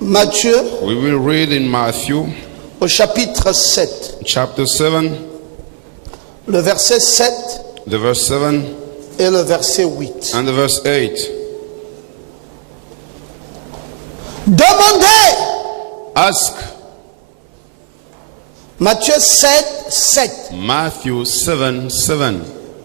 Matthieu, We will read in Matthew au chapitre 7, chapter 7, le verset 7 the verse 7 et le verset 8. and the verse 8. Demandez. Ask. Matthieu 7, 7 Matthew 7, 7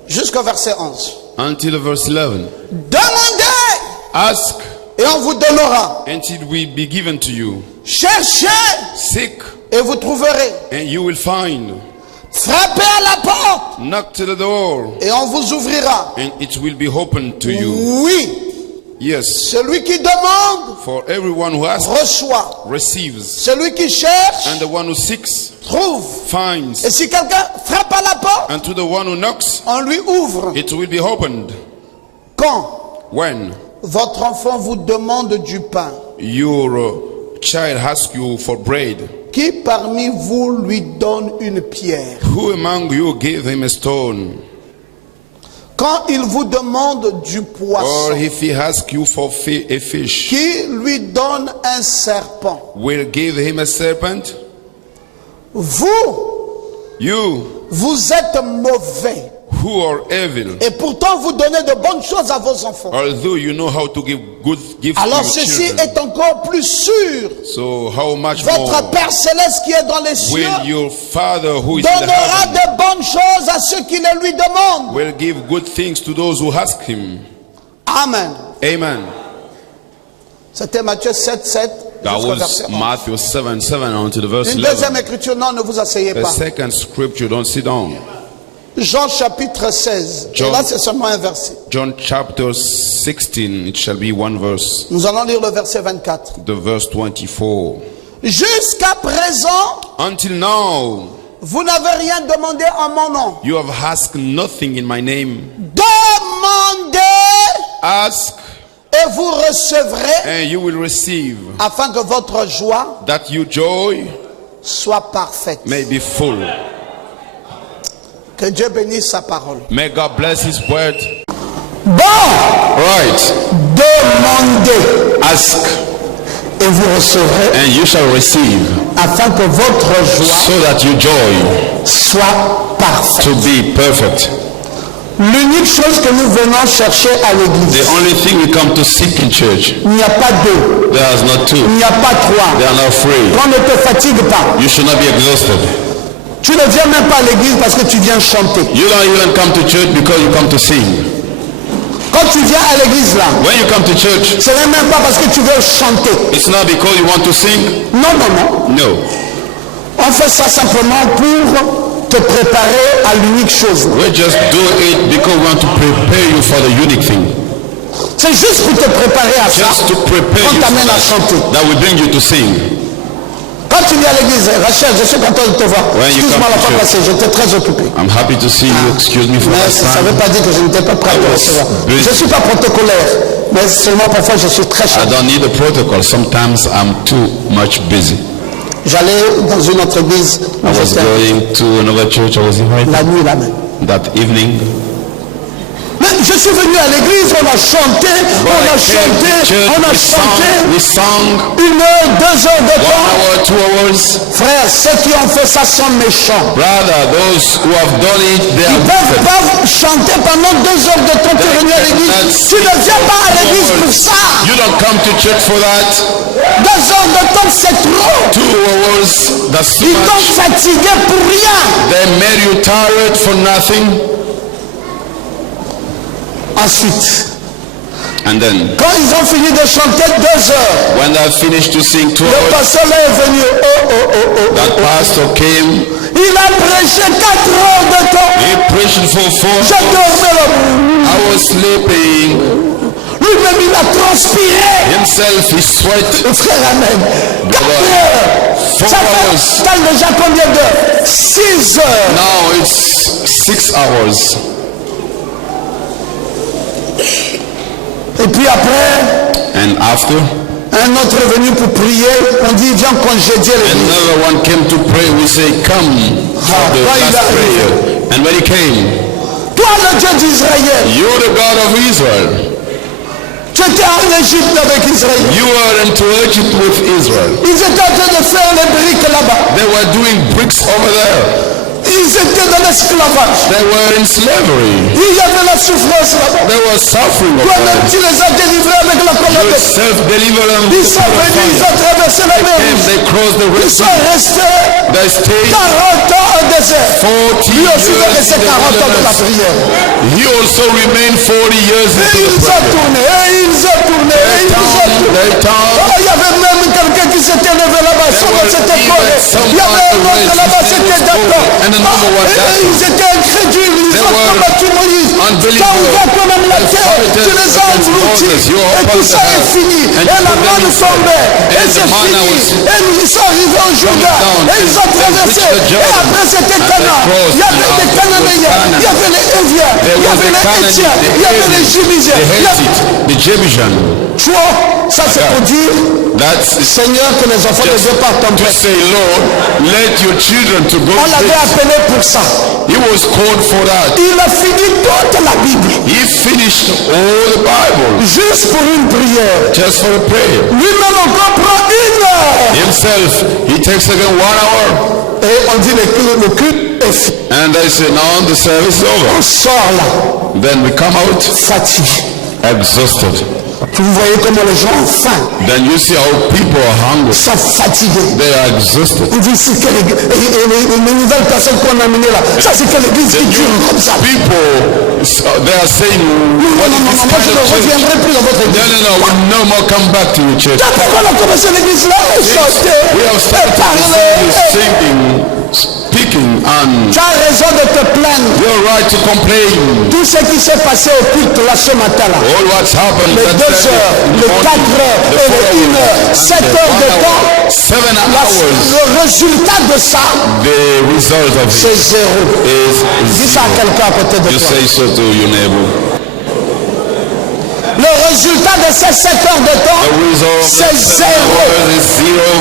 jusqu'au verset 11. until verse 11. Demandez Ask et on vous donnera. and it will be given to you. Cherchez Seek et vous trouverez. and you will find. Frappez à la porte Knock to the door et on vous ouvrira. and it will be opened to you. Oui, Yes, celui qui demande for everyone who asks reçoit. receives, Celui qui cherche and the one who seeks trouve. finds, Et si quelqu'un frappe à la porte, and to the one who knocks on lui ouvre. it will be opened. Quand When votre enfant vous demande du pain, your child asks you for bread, qui parmi vous lui donne une pierre? who among you gave him a stone? Quand il vous demande du Or poisson, if he asks you for a fish, qui lui donne un serpent? will give him a serpent? Vous, You vous êtes mauvais. who are evil, Et pourtant vous donnez de bonnes choses à vos enfants. although you know how to give good gifts to Alors your ceci children. est encore plus sûr. So how much Votre more Père Céleste qui est dans les cieux will your Father who is in the donnera heaven de bonnes choses à ceux qui le lui demandent. will give good things to those who ask him. Amen. Amen. C'était Matthieu 7, 7 That jusqu'au was verset 11. Matthew 7, 7 until the verse Une deuxième 11. écriture, non, ne vous asseyez The pas. second scripture, don't sit down. Jean chapitre 16. Et John. là, c'est seulement un verset. John chapter 16, it shall be one verse. Nous allons lire le verset 24. The verse 24. Jusqu'à présent, Until now, vous n'avez rien demandé en mon nom. you have asked nothing in my name. Demandez Ask et vous recevrez, and you will receive, afin que votre joie that your joy soit parfaite. may be full. Que Dieu bénisse sa parole. May God bless his word. Bon, Right. demandez Ask et vous recevrez, and you shall receive, afin que votre joie so that your joy soit parfaite. to be perfect. L'unique chose que nous venons chercher à l'église, The only thing we come to seek in church, il n'y a pas deux, there's not two, il n'y a pas trois. there are not three. On ne te fatigue pas. You should not be exhausted. Tu ne viens même pas à l'église parce que tu viens chanter. You don't even come to church because you come to sing. Quand tu viens à l'église là, When you come to church, ce n'est même pas parce que tu veux chanter. it's not because you want to sing. Non, non, non. No. On fait ça simplement pour te préparer à l'unique chose. We just do it because we want to prepare you for the unique thing. C'est juste pour te préparer à ça. Just to prepare On you t'amène à for chanter. that will bring you to sing. Quand tu viens à l'église, Rachel, je suis content de te voir. When you Excuse-moi come la to fois church. passée, j'étais très occupé. I'm happy to see you. Excuse me for Mais that ça ne veut time. pas dire que je n'étais pas prêt à te recevoir. busy. Je ne suis pas protocolaire, mais seulement parfois je suis très I chargé. don't need a protocol. Sometimes I'm too much busy. J'allais dans une autre église où I was j'étais going to another church. I was invited la nuit là même. that evening. Mais je suis venu à l'église, on a chanté, But on I a came chanté, to church, on a chanté. we sang 1 heure, 2 heures de 1 temps. hour, 2 hours. Frères, ceux qui ont fait ça sont méchants. Brother, those who have done it, they Ils ne are peuvent wicked. pas chanter pendant 2 heures de temps. Tu es venu à l'église. Tu ne viens pas à l'église pour ça. You don't come to church for that. 2 heures de temps, c'est trop. 2 hours, that's too Ils t'ont much. fatigué pour rien. They made you tired for nothing. Ensuite, And then, quand ils ont fini de chanter 2 heures, when they finished to sing 2 le hours, pasteur là est venu. Oh, oh, oh, oh, that oh. pastor came. Il a prêché 4 heures de temps. He preached for 4 Je hours. dormais là. I was sleeping. Lui-même, il a transpiré. Himself, he sweat. Le frère Amen. 4 heures. 4 Ça hours. fait déjà combien d'heures? 6 heures. Now it's 6 hours. Et puis après, And after, un autre est venu pour prier. On dit, viens congédier l'église. another one came to pray. We say, come for the Why last that? prayer. And when he came, Toi, le Dieu d'Israël, you're the God of Israel. tu Tu étais en Égypte avec Israël. You were into Egypt with Israel. Ils étaient en train de faire les briques là-bas. They were doing bricks over there. Ils étaient dans l'esclavage. They were in slavery. Il y avait la souffrance là-bas. They were suffering. Toi-même, tu les as délivrés avec la colonne. Yourself deliver them. Ils sont venus, ils ont traversé la mer. They crossed the Ils Red sont Sea. restés They stayed 40 ans au désert. 40 Lui aussi, il est years resté in the 40 ans de la wilderness. prière. He also remained 40 years Et in the ils ont prayer. tourné, et ils ont tourné, et ils ont tourné. They town. Oh, il y avait même quelqu'un qui s'était levé là-bas, son nom c'était Corée. Il y avait un autre là-bas, c'était d'accord. Et ils étaient incrédules, ils ont combattu Moïse. Quand on voit qu'on aime la terre, tu les as engloutis. Et tout ça est fini. Et la manne tombait. Et c'est fini. Et ils sont arrivés au Jourdain. Et ils ont traversé. Et après c'était Canaan. Il y avait les Cananéens. Il y avait les Éviens. Il y avait les Étiens. Il y avait les Jébusins. The Jebusian. Tu vois, ça c'est pour dire, Seigneur, que les enfants de Dieu partent en To paix. say, Lord, let your children to go. On l'avait appelé pour ça. He was called for that. Il a fini toute la Bible. He finished all the Bible Juste pour une prière. just for a prayer. Lui-même encore prend 1 heure. Himself, he takes again 1 hour. Et on dit le culte est fini. And they say, now the service is On over. sort là, Then we come out fatigué. exhausted. Vous voyez comment les gens ont faim. Then you see how people are hungry. Sont fatigués. They are exhausted. On dit c'est quelle église. Et les nouvelles personnes qu'on a amenées là. Ça c'est quelle église qui dure comme ça. People, they are saying, Non, what non, is non, this moi je kind ne of church? reviendrai plus dans votre église. No, we no more come back to your church. Depuis qu'on a commencé l'église là, et chanter, We have et started to parler. singing, speaking, and Tu as raison de te plaindre. you're right to complain. Tout ce qui s'est passé au culte là ce matin là. All what's happened. Les that 2 service heures, in the les morning, 4 heures the et 4 les 1 heure, hours, 7 and the heures de 1 temps. hour, 7 hours. Le résultat de ça, The result of c'est it zéro. is Dis ça à zero. quelqu'un à côté de You toi. say so to your neighbor. Le résultat de ces 7 heures de The temps, result c'est of 7 zéro. hours is zero.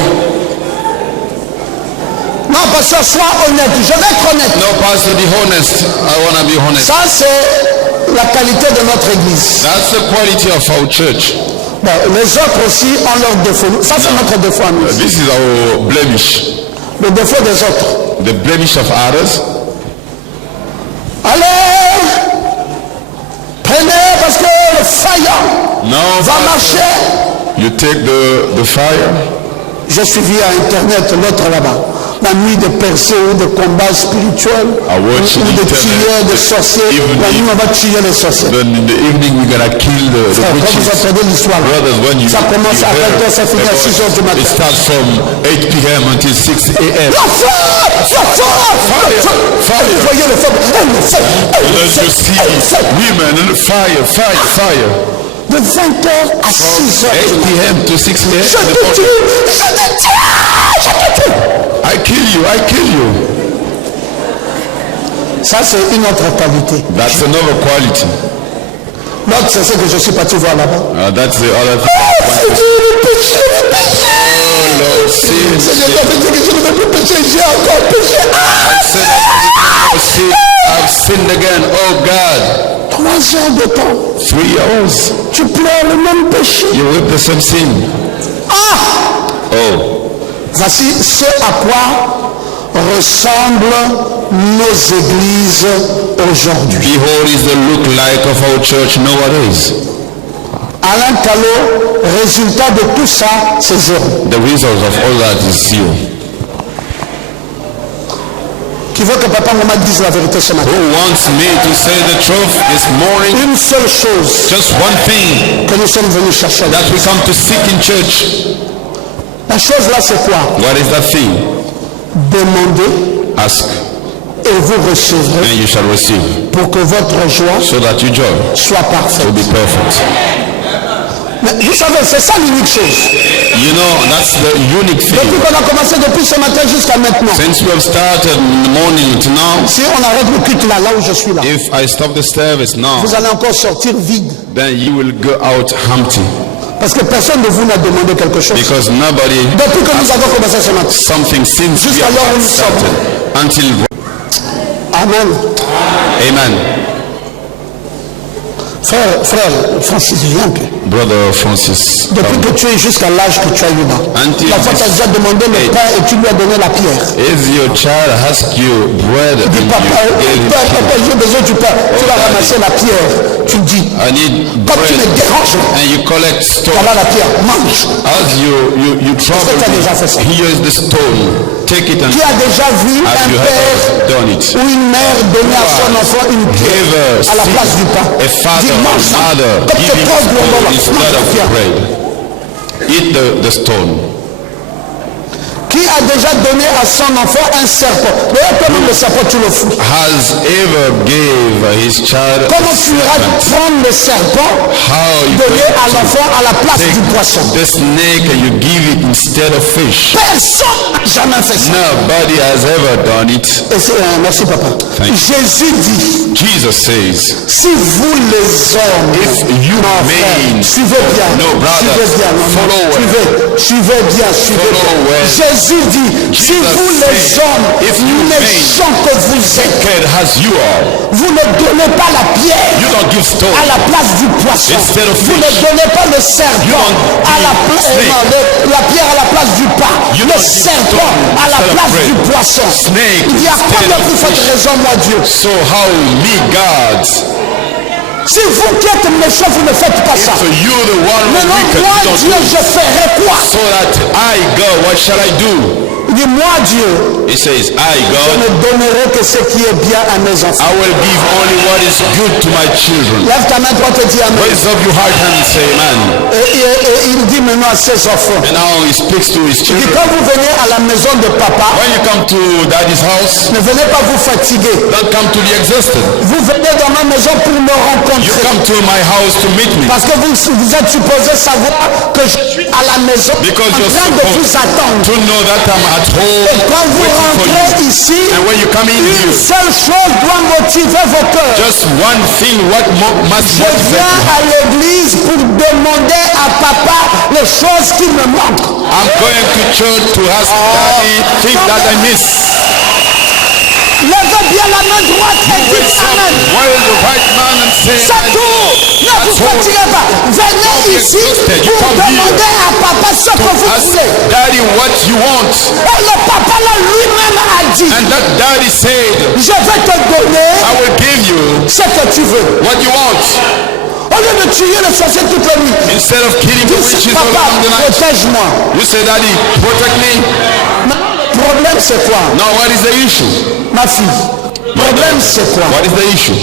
Non, pasteur, sois honnête. Je vais être honnête. No, Pastor, be honest. I want to be honest. Ça, c'est la qualité de notre église. That's the quality of our church. Bon, les autres aussi ont leurs défauts. Ça, c'est notre défaut à nous. This is our blemish. Le défaut des autres. The blemish of others. Allez, prenez parce que le fire Now, va marcher. you take the fire. J'ai suivi à Internet l'autre là-bas. La nuit de percées ou de combats spirituels I watch ou de Internet. tueurs, de sorciers. La nuit, on va tuer les sorciers. Then in the evening, we're going to kill the Frère, quand vous witches. entendez l'histoire, Brothers, when you ça commence à 20 heures, ça finit à 6 heures du it matin. starts from 8 p.m. until 6 a.m. La feu! La feu! Fire! Vous voyez le feu? Le feu! Let you see women and fire. De 20h à 6h. 8 p.m. to 6 Je te a.m. tue! Je te tue! Je te tue! I kill you. Ça, c'est une autre qualité. That's another quality. L'autre, c'est ce que je suis parti voir là-bas. That's the other thing. C'est Dieu, le péché, le péché! Oh Lord, sin. Seigneur, t'as dit que je ne vais plus pécher, j'ai encore péché. I've sinned again. Oh God. 3 heures de temps. 3 hours. Tu pleures le même péché. You whip the same sin. Ah! Oh. Voici ce à quoi ressemblent nos églises aujourd'hui. Behold is the look like of our church nowadays. Alain Callot, résultat de tout ça, c'est zéro. The result of all that is zero. Qui veut que papa maman dise la vérité ce matin? Who wants me to say the truth this morning? Une seule chose Just one thing que nous sommes venus chercher. that we come to seek in church. La chose là, c'est quoi? What is that thing? Demandez Ask et vous recevrez and you shall receive, pour que votre joie so that your joy soit parfaite. will be perfect. Mais vous savez, c'est ça l'unique chose. You know, that's the unique Depuis thing. qu'on a commencé depuis ce matin jusqu'à maintenant. Since we have started in the morning to now, Si on arrête le culte là, là où je suis là, if I stop the service now, vous allez encore sortir vide. then you will go out empty, Parce que personne de vous n'a demandé quelque chose. because nobody Depuis que nous avons commencé ce matin. something since we Jusqu'à l'heure où have nous sommes. started until Amen. amen. Frère Francis, viens un peu. Brother Francis, Depuis que tu es jusqu'à l'âge que tu as eu là, Until la fois tu as déjà demandé le pain et tu lui as donné la pierre. if your child asks you bread and Dis you papa, gave papa, j'ai besoin du pain. Tu vas ramasser la pierre. Tu dis, I need comme tu me bread, déranges, and you collect stone. voilà la pierre, mange. As you trouble tu as déjà fait ça? me, here is the stone. Take it and Qui a déjà vu have un you père ever done it? ou une mère donner à son enfant une pierre à la place du pain? A father Dis, or mange ça. mother Comme tu giving prends le stone mange instead la of pierre. bread. Eat the stone. Qui a déjà donné à son enfant un serpent? D'ailleurs, toi-même le serpent, tu le fous. Has ever gave his child a Comment tu iras serpent? prendre le serpent, How you donner à going l'enfant à la place to du poisson? take the snake and you give it instead of fish? Personne n'a jamais fait ça. Nobody has ever done it. Et merci papa. Thank you. Jésus dit, Jesus says, si vous les hommes, if you non, frère, remain, suivez bien, no, brother, suivez bien, non, follow well. suivez bien, suivez Follow bien. well. Jésus dit, si Jesus vous les said, hommes, if you méchants que vous êtes, wicked as you are, vous ne donnez pas la pierre you don't give stone à la place du poisson. Instead of Vous fish. ne donnez pas le serpent You don't à la give place, snake. la pierre à la place du pain. You Le don't give serpent stone à la instead of place bread. du poisson. Snake Il dit à quoi instead of vous faites fish. raison, moi Dieu? So how me, God, Si vous qui êtes méchants, vous ne faites pas ça. so you the one who Maintenant, wicked, moi you don't Dieu, do. je ferai quoi? So that I, God, what shall I do? Il dit, moi Dieu, He says, I, je God, ne donnerai que ce qui est bien à mes enfants. I will give only what is good to my children. Lève ta main droite et dis amen. Raise up your heart and say amen. Et il dit maintenant à ses enfants. And now he speaks to his Il dit, children. quand vous venez à la maison de papa, When you come to daddy's house, ne venez pas vous fatiguer. don't come to the exhausted. Vous venez dans ma maison pour me You rencontrer. come to my house to meet me. Parce que vous êtes supposé savoir que je suis à la maison Because en you're train de vous supposed attendre. to know that I'm at Et home quand vous waiting for rentrez you. ici, And when you come in une here, seule chose doit motiver vos cœurs. just one thing, what must Je motivate viens you? à l'église pour demander à papa les choses qui me manquent. I'm going to church to ask daddy things that I miss. Levez bien la main droite et dites Raise up, amen. raise the right man and say, C'est tout. Ne vous fatiguez pas. Venez ici pour demander à papa ce que vous ask voulez. daddy what you want. Et le papa là lui-même a dit, And that daddy said, je vais te donner I will give you ce que tu veux. what you want. Au lieu de tuer les sorciers toute la nuit, Instead of killing the dis witches all papa, along the night, protège-moi. you say, daddy, protect me. Le problème c'est quoi? Now what is the issue? Ma fille, le problème c'est quoi? What is the issue?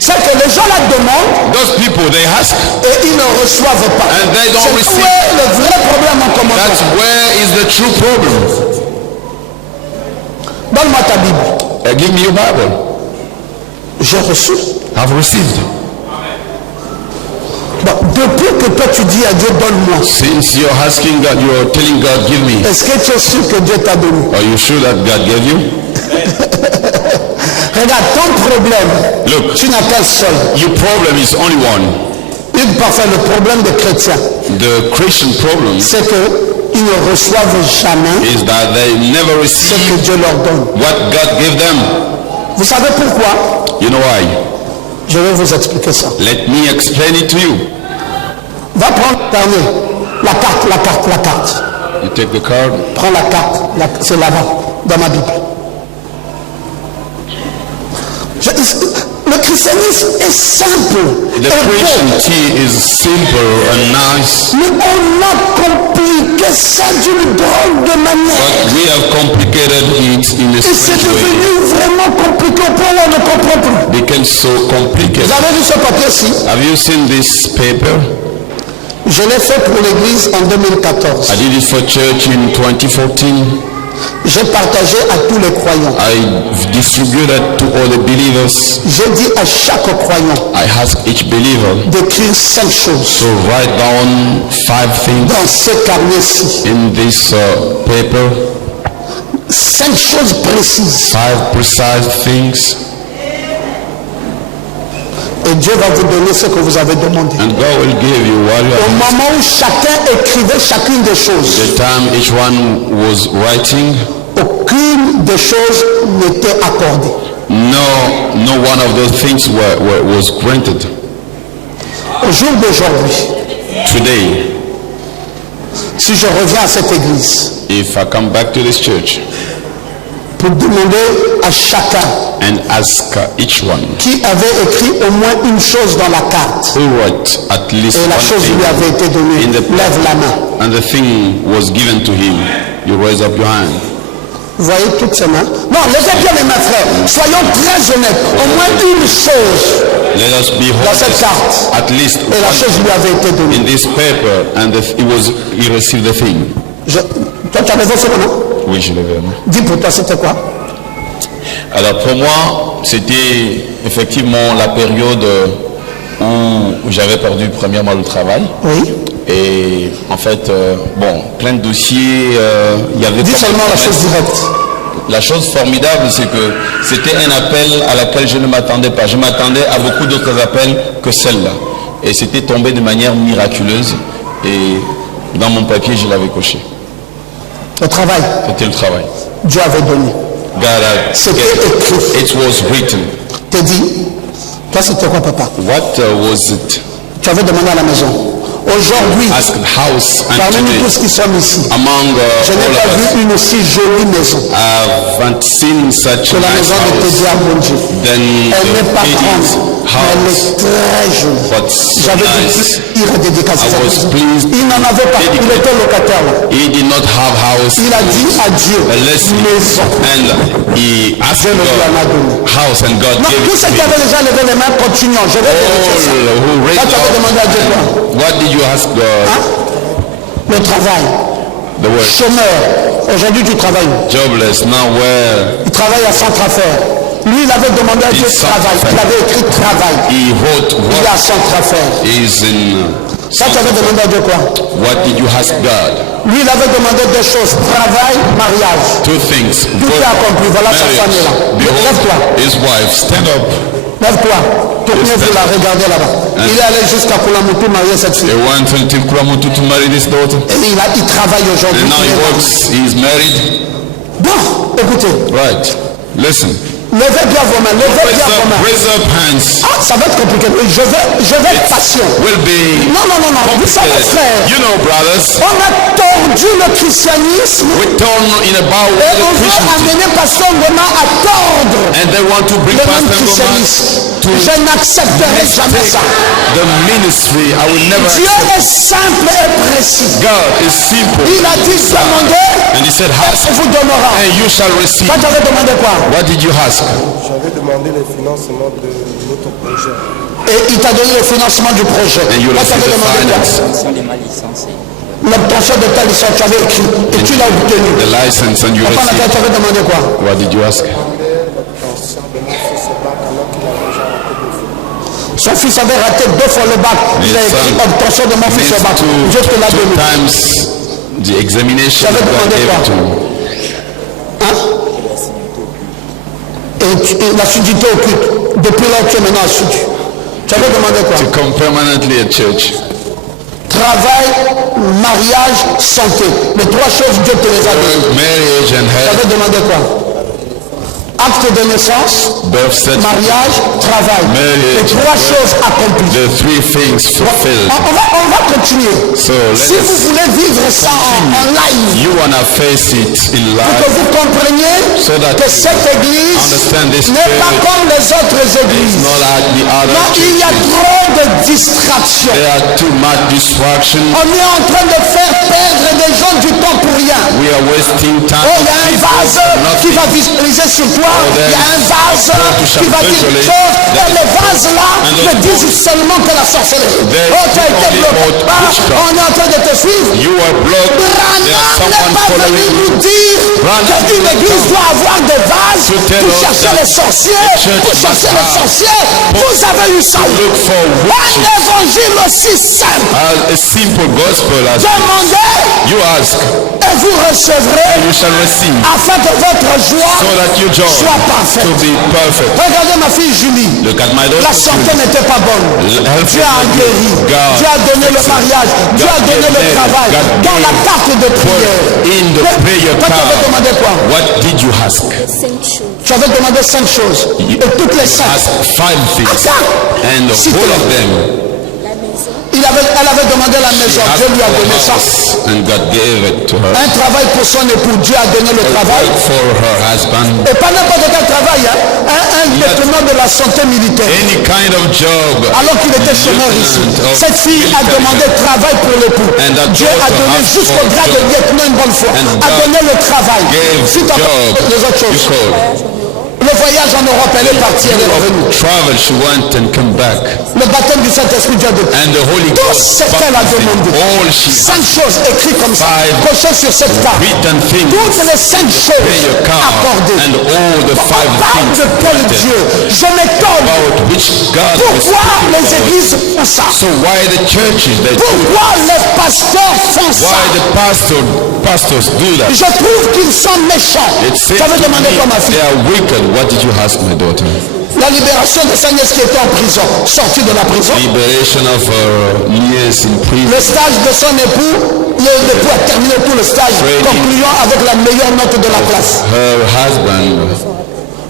C'est que les gens la demandent Those people, they ask, et ils ne reçoivent pas. and they don't C'est receive. où est le vrai problème en commençant? That's where is the true problem. Donne-moi ta Bible. Give me your Bible. J'ai reçu. I've received. Bon, depuis que toi tu dis à Dieu, donne-moi. Since you're asking God, you're telling God, give me. Est-ce que tu es sûr que Dieu t'a donné? Are you sure that God gave you? Regarde, ton problème, Look, tu n'as qu'un seul. your problem is only one. Une parfois, le problème des chrétiens, The Christian problem c'est qu'ils ne reçoivent jamais is that they never ce receive que Dieu leur donne. what God gave them. Vous savez pourquoi? You know why? Je vais vous expliquer ça. Let me explain it to you. Va prendre le carnet, la carte. You take the card. Prends la carte, c'est là-bas, dans ma Bible. Le christianisme est simple. The et beau. Christianity is simple and nice, Mais on a compliqué ça d'une drôle de manière. but we have complicated it in a Et c'est strange way. devenu vraiment compliqué au point où on ne comprend plus. Became so complicated. Vous avez vu ce papier-ci? Have you seen this paper? Je l'ai fait pour l'église en 2014. I did it for church in 2014. J'ai partagé à tous les croyants. I distributed to all the believers. J'ai dit à chaque croyant I asked each believer d'écrire 5 choses to write down 5 things dans ce carnet-ci. in this paper. 5 choses précises. 5 precise things. Et Dieu va vous donner ce que vous avez demandé. And God will give you what you Au have. moment où chacun écrivait chacune des choses, The time each one was writing, aucune des choses n'était accordée. no one of those things was granted. Au jour d'aujourd'hui, today, si je reviens à cette église if I come back to this church pour demander à chacun and ask each one qui avait écrit au moins une chose dans la carte who wrote at least et la one chose lui thing avait été donnée, in the lève la main. and the thing was given to him, you raise up your hand. Vous voyez toutes ces mains? Non, levez bien les mains, frères. Soyons très honnêtes. Au moins une chose Let us be dans cette honest. carte At least et la one chose lui avait été donnée. in this paper, and he received the thing. Toi, tu avais fait ça, non? Oui, je l'avais. Dis pour toi, c'était quoi? Alors pour moi, c'était effectivement la période où j'avais perdu premièrement le travail. Oui. Et en fait, bon, plein de dossiers, il y avait... Dis seulement la chose directe. La chose formidable, c'est que c'était un appel à laquelle je ne m'attendais pas. Je m'attendais à beaucoup d'autres appels que celle-là. Et c'était tombé de manière miraculeuse. Et dans mon papier, je l'avais coché. Le travail, C'était le travail. Dieu avait donné. God had C'était écrit. It was written. T'es dit, toi c'était quoi, papa? What was it? Tu avais demandé à la maison. Aujourd'hui, Ask the house, and parmi nous today, tous qui sommes ici, among je n'ai all pas of us, vu une aussi jolie maison I haven't seen such que a la nice maison de tes house. dieux, mon Dieu. Then Elle n'est pas the grande, lady's mais elle house, est très jolie. but so J'avais nice. dit, il a dédicacé I cette was maison. pleased. Il n'en avait pas, il était locataire là. He did not have house. Il a dit à Dieu, Listen, maison. and he asked Dieu me lui en a donné. God house, and God Non, gave tous it ceux to qui him. avaient déjà levé les mains, continuons. Je vais vérifier ça. All who Toi, raised tu avais demandé à Dieu quoi? up, what did you ask God? Hein? Le travail. The word Chômeur. Aujourd'hui, tu travailles. jobless. Now where Il travaille à centre affaires. Lui, il avait demandé à Dieu It's travail. centre Il avait écrit travail. he wrote Il est à what centre affaires. is in. Ça, tu avais demandé à Dieu quoi? What did you ask God? Lui, il avait demandé deux choses. Travail, mariage. Two things. Tout est accompli. Voilà sa femme est là. Lève-toi. Behold, his wife, stand up. Lève-toi. Tournez-vous là. Regardez là-bas. Il est allé jusqu'à Koulamoutou marier cette fille. They went until Kuramutu to marry this daughter. Et il travaille aujourd'hui. And now he Il est là. works, he's married. Bon, écoutez. Right. Listen. Levez bien vos mains. Levez bien vos mains. Raise up hands. Ah, ça va être compliqué. Oui, je vais être patient. Will be Non. Vous savez, complicated. frère, You know, brothers, on a tordu le christianisme we turn in about et the on veut Christianity, amener Pasteur Ngoma à tordre and they want to bring le même Pastor christianisme. Ngoma to Je n'accepterai jamais ça. the ministry. I will never Dieu accept. est simple et précis. God is simple. Il a dit demandez And he said, et ask, on vous donnera. and you shall receive. Toi, tu avais demandé quoi? What did you ask? J'avais demandé le financement de notre projet. Et il t'a donné le financement du projet. And you Toi, tu received avais the demandé quoi? finance, sont les mal licenciés. L'obtention de ta licence, tu avais écrit et tu l'as obtenu. the license, and you Papa received. Nathan, tu avais demandé quoi? What did you ask? L'obtention de mon fils au bac alors qu'il avait déjà raté 2 fois. Son fils avait raté 2 fois le bac. Il a His écrit son obtention de mon fils au bac. Dieu te l'a two donné. times the examination J'avais God demandé gave quoi? to him. Hein? Et la sudité occulte. Depuis là, tu es maintenant assidu. Tu avais demandé quoi? To come permanently at church. Travail, mariage, santé. Les 3 choses, Dieu te les a données. Marriage and Tu health, avais demandé quoi? Acte de naissance, birth certificate, mariage, travail. Marriage, Les 3 choses accomplies. the 3 things fulfilled. On va continuer. So let Si vous us voulez vivre ça en live, You wanna face it in pour que life, vous compreniez So that que cette église understand this n'est pas church comme les autres églises. not like the other Non, il y a churches. trop de distractions. There are too much distraction. On est en train de faire perdre des gens du temps pour rien. We are wasting time. Oh, il y a un People vase for qui va nothing. visualiser sur toi. Oh, Il y a un vase qui va dire une chose. Et les vases-là And ne those disent seulement que la sorcellerie. They Oh, tu as été only bloqué. about Ah, witchcraft. on est en train de te suivre. You are blocked. There's Branham n'est someone pas venu following nous you. dire Branham qu'une église doit avoir des vases to tell pour us chercher that les sorciers, the church pour chercher must les have sorciers. Vous avez eu ça. Look for Un witches. évangile aussi simple. A simple gospel as Demandez you ask, et vous recevrez you shall receive, afin que votre joie so that your joy soit parfaite. to be perfect. Regardez ma fille Julie. Look at my La daughter. santé n'était pas bonne. Health Dieu a is not good. guéri. God Dieu a donné le fix it. mariage. Dieu a God donné gave le marriage. travail. God Dans la gave carte de prière. in the Mais prayer toi, tu avais card. demandé quoi? What did you ask? 5 choses. Tu avais demandé 5 choses. Et toutes les 5. Ask 5 things, Attends. and S'il te all of plaît. them: La maison, Elle avait demandé la maison, Dieu lui a donné ça. And God gave it to her. Un travail pour son époux, Dieu a donné le travail. For her husband. Et pas n'importe quel travail, hein? Un département de la santé militaire. Any kind of job. Alors qu'il était chômeur ici. Cette fille a demandé travail pour l'époux. Dieu a donné jusqu'au grade de lieutenant une bonne fois. A donné le travail. Suite à les autres choses. Le voyage en Europe, elle est partie, elle est revenue. Travel, she went and come back. Le baptême du Saint-Esprit, Dieu a donné. And the Holy Tout Ghost ce qu'elle a demandé. 5 choses écrites comme ça. Cochées sur cette carte. written things. Toutes les 5 choses Pay your car accordées. and all the 5 On parle things de quel granted. Dieu? Je m'étonne. About which God was Pourquoi speaking les about. églises font ça? So why the churches they do Pourquoi les pasteurs font why ça? the pastors do that? Je trouve qu'ils sont méchants. It seems J'avais to demandé quoi ma me fille? they are wicked. What did you ask, my daughter? La libération de sa nièce qui était en prison, sortie de la prison. Liberation of her niece in prison. Le stage de son époux, l'époux a terminé tout le stage, concluant avec la meilleure note de la classe. Her husband.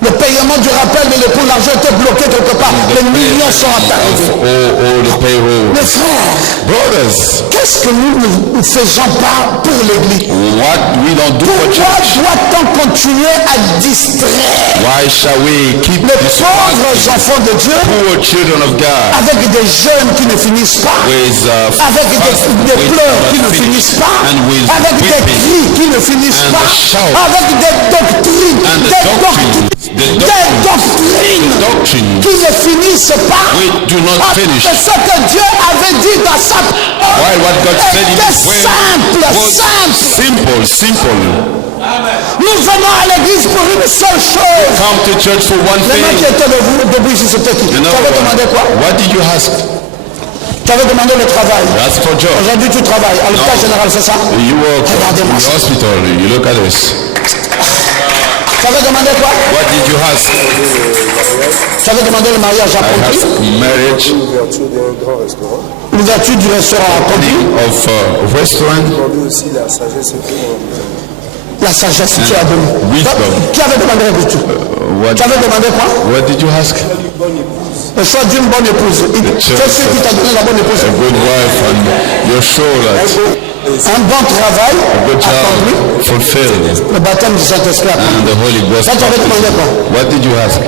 Le paiement du rappel de l'époux, l'argent était bloqué quelque part. Les millions sont atteints. All the payroll. Mes frères, Brothers, qu'est-ce que nous ne faisons pas pour l'église? what we don't do for Pourquoi church? doit-on continuer à distraire Why shall we keep les this pauvres enfants de Dieu poor children of God avec des jeunes qui ne finissent pas, with avec des pleurs qui ne finissent pas, and with avec des weeping cris qui ne finissent and pas, the shout avec des doctrines, and the des doctrines, doctrines qui ne finissent pas. we do not finish. C'est ce que Dieu avait dit dans sa parole. Why what God said in Était His word simple, was simple. simple. Nous venons à l'église pour une seule chose. Come to church for one Les mains qui thing. étaient debout ici, c'était qui? You know, Tu avais demandé quoi? what did you ask? Tu avais demandé le travail. Ask for job. Aujourd'hui, tu travailles. À l'hôpital général, c'est ça? You work in Regardez-moi the ça. hospital. You look at this. Tu avais demandé quoi? What did you ask? Tu avais demandé le mariage I accompli. asked marriage, L'ouverture d'un grand restaurant. L'ouverture du restaurant accompli. of restaurant, Demandez aussi la sagesse et tout. La sagesse, tu as donné. wisdom. Qui avait demandé la virtu? Tu avais demandé quoi? What did you ask? Le choix d'une bonne épouse. C'est celui qui t'a donné la bonne épouse. A good wife, and you're sure that Un bon travail good accompli. job fulfilled, Le baptême du Saint-Esprit accompli. and the Holy Ghost. Ça, tu avais demandé quoi? What did you ask?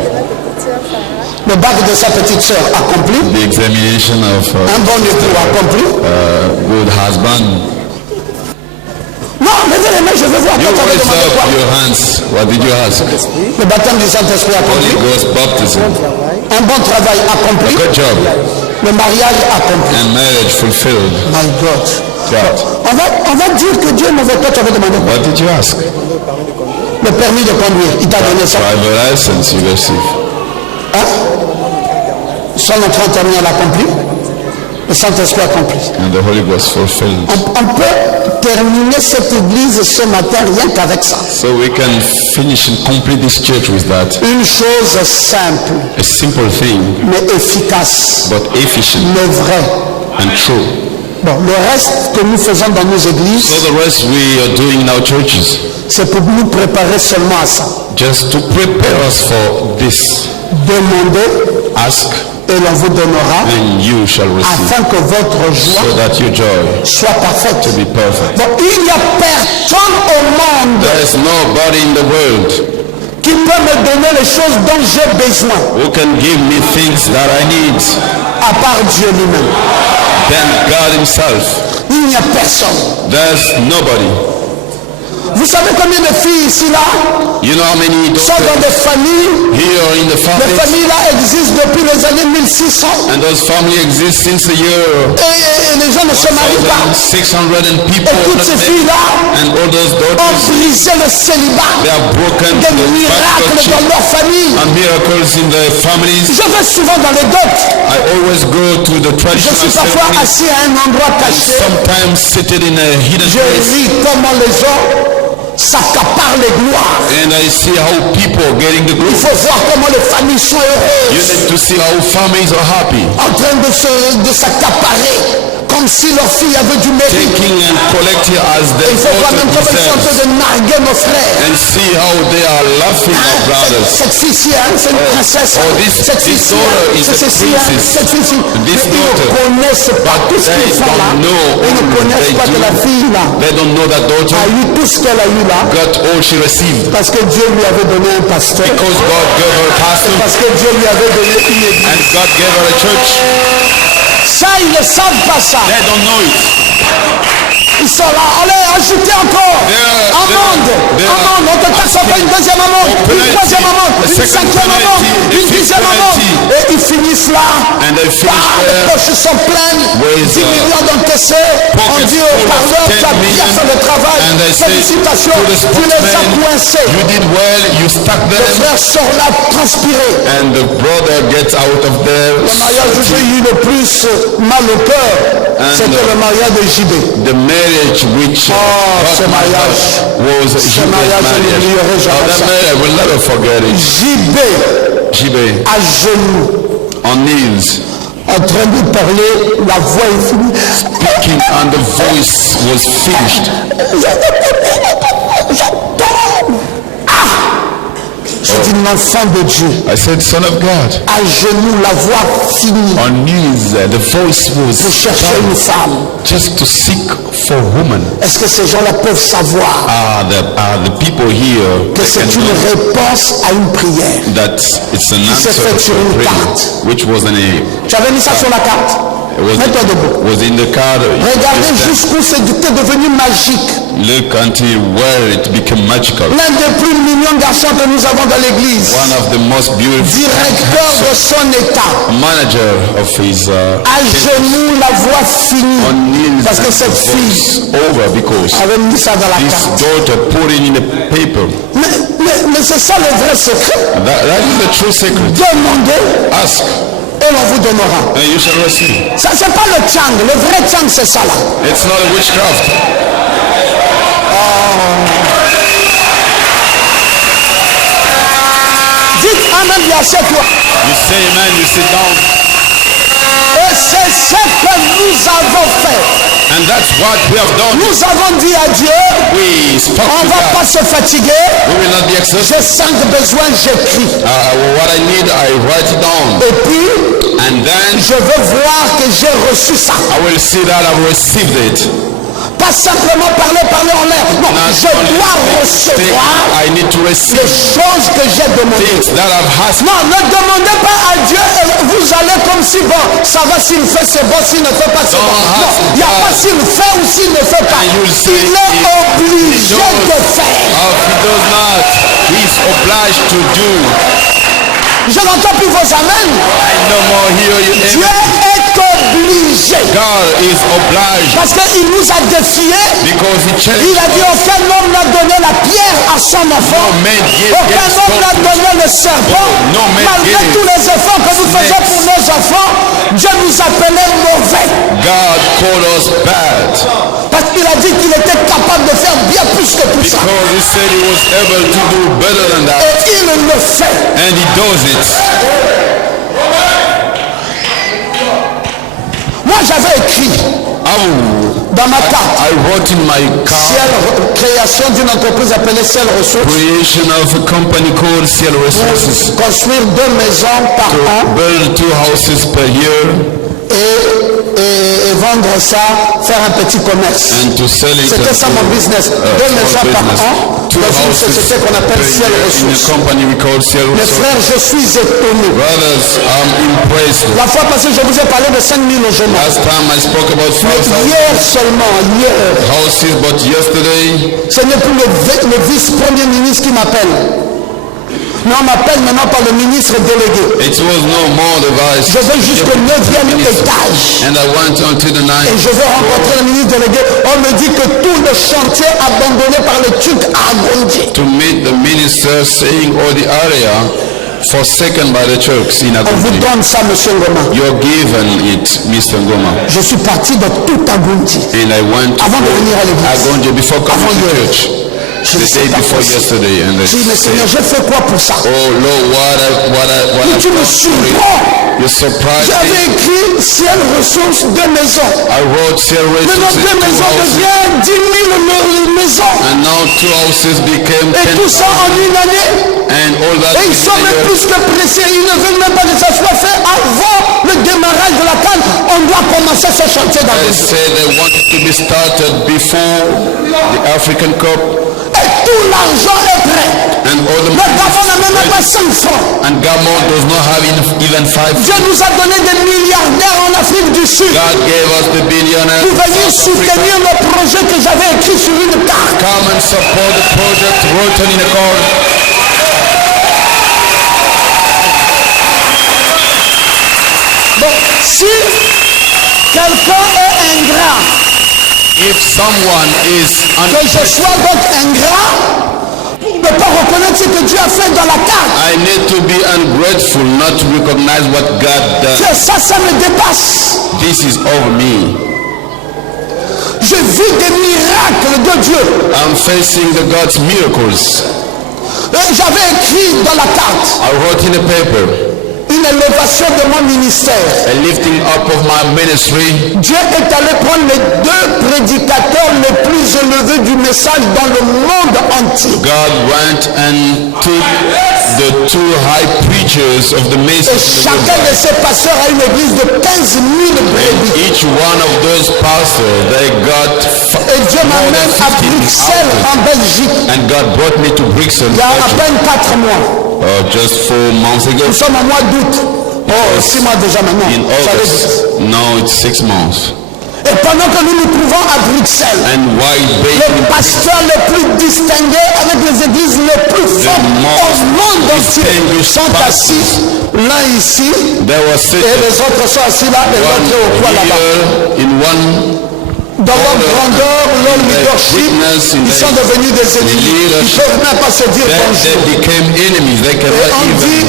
Le bac de sa petite sœur accompli. The examination of Un bon époux accompli. good husband. Non, levez les mains, je veux voir. You Toi, tu avais raise demandé quoi? up your hands. What did you ask? Le baptême du Saint-Esprit accompli. Holy Ghost baptism. Un bon travail accompli. Good job. Le mariage accompli. And marriage fulfilled. My God. God. On va dire que Dieu est mauvais. Toi, tu avais demandé quoi? What did you ask? Le permis de conduire. Il t'a donné ça. Driver license you receive. Hein? Son entrée en terminale accompli. Le Saint-Esprit accompli. And the Holy Ghost fulfilled. On peut terminer cette église ce matin rien qu'avec ça. So we can finish and complete this church with that. Une chose simple, A simple thing, mais efficace, but efficient mais vraie. and true. Bon, le reste que nous faisons dans nos églises, So the rest we are doing in our churches, c'est pour nous préparer seulement à ça. just to prepare us for this. Demandez Ask et l'on vous donnera, and you shall receive, afin que votre so joie that your joy soit parfaite. be perfect. Donc il n'y a personne au monde There is nobody in the world qui peut me donner les choses dont j'ai besoin, who can give me things that I need à part Dieu lui-même. than God himself. Il n'y a personne. There's nobody. Vous savez combien de filles ici là You know how many sont dans daughters des familles? here in the Les families, familles là existent depuis les années 1600 and those families exist since the year et les gens ne se marient pas. 600 and people Et toutes ces filles là and all those ont daughters, brisé le célibat. they have broken Des the miracles pastorship dans leur famille. and miracles in the families. Je vais souvent dans les dots. I always go to the Je traditional suis parfois ceremonies, assis à un endroit caché. sometimes seated in a hidden Je place, vis comment les gens s'accaparent les gloires. and I see how people are getting the Il glory. faut voir comment les familles sont You heureuses, need to see how families are happy, en train de s'accaparer. comme si leur fille avait du mérite. taking and collecting as Et their il faut voir même daughter comme ils sont en train deserves. de narguer nos frères. And see how they are laughing at brothers. Cette fille-ci, hein, c'est une princesse. oh, this- Cette this fille-ci, daughter hein, is c'est a ceci, hein, princess. cette fille-ci. This Mais ils daughter. ne connaissent pas tout ce they qu'ils font là. don't know Ils ne all connaissent they pas que do. la fille là They don't know that daughter a eu tout ce qu'elle a eu là. got all she received. Parce que Dieu lui avait donné un pasteur. Because God gave her a pastor Parce que Dieu lui avait donné une église. and God gave her a church. Ça, ils ne savent pas ça. They don't know it. Ils sont là. Allez, ajoutez encore. Amende. Amende. On te taxe encore une deuxième amende. Une troisième amende. Une cinquième amende. Une dixième amende. Et ils finissent là. And they finish Les there poches sont pleines. with, 10 millions d'encaissés. On dit au parleur, tu as bien fait le travail. and they say Félicitations. to the Tu les as spokesman, coincés. you did well, you stuck Le them, frère sort là transpiré. and the brother gets out of there. Le mariage où j'ai eu le plus mal au cœur, c'était le mariage de JB. The marriage which ce got my mariage. heart was Jibe's mariage, je marriage. n'oublierai jamais That ça. marriage, I will never forget it. JB Jibe à genoux, on knees, en train de parler, la voix est finie. speaking, and the voice was finished. Je dis l'enfant de Dieu, I said, Son of God, à genoux, la voix finie, on knees, the voice pour was chercher une femme. just to seek for a woman. Est-ce que ces gens-là peuvent savoir Are the people here que they c'est can une know réponse à une prière? that it's an s'est answer fait to sur a une prayer, carte. which was Tu avais mis ça sur la carte. Mets-toi debout. was in the card. Regardez jusqu'où c'était devenu magique. Look until where it became magical. L'un des plus mignons garçons que nous avons dans l'église, One of the most beautiful directeur de son état, manager of his à genoux, la voix on finie, knees parce que and cette the fille voice over because avait mis ça dans la this carte. daughter put it in the paper. Mais c'est ça le vrai secret. That is the true secret. Demandez Ask et l'on vous donnera. and you shall receive. Ça, c'est pas le tchang, le vrai tchang c'est ça là. It's not a witchcraft. Dites amen, bien assieds-toi. You say amen, you sit down. Et c'est ce que nous avons fait. And that's what we have done. Nous avons dit à Dieu, We spoke on to ne va God. pas se fatiguer. We will not be exhausted. J'ai 5 besoins, j'écris. What I need, I write it down. Et puis, And then je veux voir que j'ai reçu ça. I will see that I've received it. Pas simplement parler en l'air. Non, Not je only dois think, recevoir I need to receive les choses que j'ai demandées. things that I've asked. Non, ne demandez pas à Dieu et vous allez comme si, bon, ça va s'il fait, c'est bon, s'il ne fait pas, c'est bon. Don't Non, ask il n'y a God. pas s'il fait ou s'il ne fait pas. And you'll say Il est if obligé he de does. faire. If he does not, he's obliged to do. Je n'entends plus vos amens. I no more hear you. Dieu Amen. est obligé. God is obliged Parce qu'il nous a défiés. because he Il changed. a dit aucun homme n'a donné la pierre à son enfant. No man gave Aucun against homme n'a God. donné le serpent. No man Malgré gave tous les efforts que nous faisons pour nos enfants, Dieu nous appelait mauvais. God called us bad Parce qu'il a dit qu'il était capable de faire bien plus que tout ça. because he said he was able to do better than that. Et il le fait. And he does it. Moi j'avais écrit dans ma carte, I wrote in my card, création d'une entreprise appelée Ciel Ressources, creation of a company called Ciel Resources. construire 2 maisons par an Build 2 houses per year et vendre ça, faire un petit commerce. and to sell it. C'était ça mon business. 2 maisons par an 2 dans une houses société qu'on appelle per Ciel year in a Ressources. company we call Ciel Mes Resources. frères, je suis étonné. Brothers, I'm impressed. La fois passée, je vous ai parlé de 5000 logements. Last time I spoke about Mais 5,000 hier seulement, hier, houses, but yesterday ce n'est plus le vice-premier ministre qui m'appelle. Mais on m'appelle maintenant par le ministre délégué. it was no more the vice. Je vais jusqu'au 9e étage. And I went until the Et 9th. je vais rencontrer le ministre délégué. On me dit que tout le chantier abandonné par les Turcs a agrandi. To meet the minister saying all the area forsaken by the Turks in On vous Agundi. donne ça, monsieur Ngoma. You're given it, Mr. Ngoma. Je suis parti de tout Agundi. And I went to Avant de venir à l'église. Agundi before coming Avant to hier. church. dit, the c'est day pas before possible. yesterday, and they J'ai dit, mais say, Seigneur, j'ai fait quoi pour ça? oh Lord, what Tu me surprends. you surprised J'avais me. écrit ciel, ressources, 2 maisons. I wrote Ciel Maintenant, 2 Resources, 2 maisons houses, deviennent 10 000 maisons. and now 2 houses became Et 10, tout ça en une année. and all that Et ils sont within a même year. plus que pressés. Ils ne veulent même pas que ça soit fait avant le démarrage de la canne. On doit commencer ce chantier dans They les jours. said they wanted to be started before the African Cup, Et tout l'argent est prêt. and all the Le Gabon n'a même pas money, 5 francs. and Gabon does not have even 5. Dieu nous a donné des milliardaires en Afrique du Sud God gave us the billionaires. pour venir soutenir le projet que j'avais écrit sur une carte. Come and support the project written in a card. Donc, si quelqu'un est ingrat, If someone is que je sois donc ingrat, pour ne pas reconnaître ce que Dieu a fait dans la carte. I need to be ungrateful not to recognize what God does. Ça me dépasse. This is over me. Je vis des miracles de Dieu. I'm facing the God's miracles. Et j'avais écrit dans la carte I wrote in a paper, une élévation de mon ministère. a lifting up of my ministry. Dieu est allé prendre les 2 prédicateurs les plus élevés du message dans le monde entier. God went and took the 2 high preachers of the Et message. chacun de ces pasteurs a une église de 15 000 brebis. Each one of those pastors, they got Et Dieu more than m'amène à 15 Bruxelles, out. en Belgique, And God brought me to Brixton, il y a à Belgium, peine 4 mois. just 4 months ago. Nous sommes au mois d'août. Oh, 6 mois déjà maintenant. In Ça veut August. dire- No, it's 6 months. Et pendant que nous nous trouvons à Bruxelles, And while les bathing, pasteurs les plus distingués avec les églises les plus fortes au monde entier sont assis, l'un ici they were et sitting les autres sont assis là et l'autre est au coin là-bas. here in one. Dans leur grandeur, leur leadership, ils sont devenus des ennemis. Ils ne peuvent même pas se dire They bonjour. became enemies. They Et cannot on even. dit,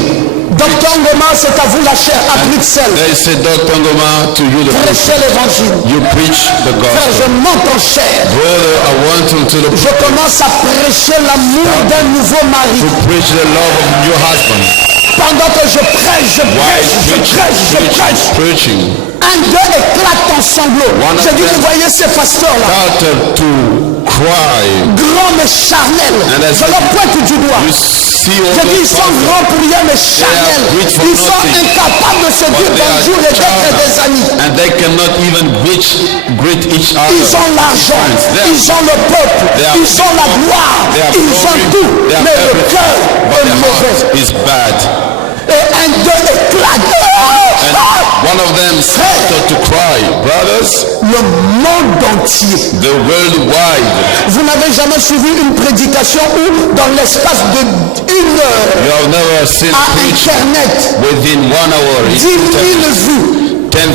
Docteur Ngoma, c'est à vous la chair, à Bruxelles. They said, Dr. Ngoma, to you the Prêchez l'évangile. you preach the Frère, gospel. je monte en chair. Brother, I want to the Je commence à prêcher l'amour d'un nouveau mari. preach the love of your husband. Pendant que je prêche, je prêche. Preaching. Un d'eux éclate en sanglots. One of J'ai dit, them vous voyez ces pasteurs-là, Started to cry. grands mais charnels. And I Je said, leur pointe du doigt. You see all J'ai dit, ils the sont grands pour rien mais charnels. great for Ils sont nothing. incapables de se But dire they bonjour et are d'être des charnel. amis. And they cannot even greet each other. Ils ont l'argent, They are- ils ont le peuple, they are ils ont la people, gloire, they are ils ont glory, tout. they are Mais le everything. cœur But est the mauvais. heart is bad. Et un d'eux éclate. And one of them started to cry. Brothers, Le monde entier. the worldwide, Vous n'avez jamais suivi une prédication où, dans l'espace de 1 heure, you have never seen à preach Internet, within 1 hour. 10 000 vues. 10,000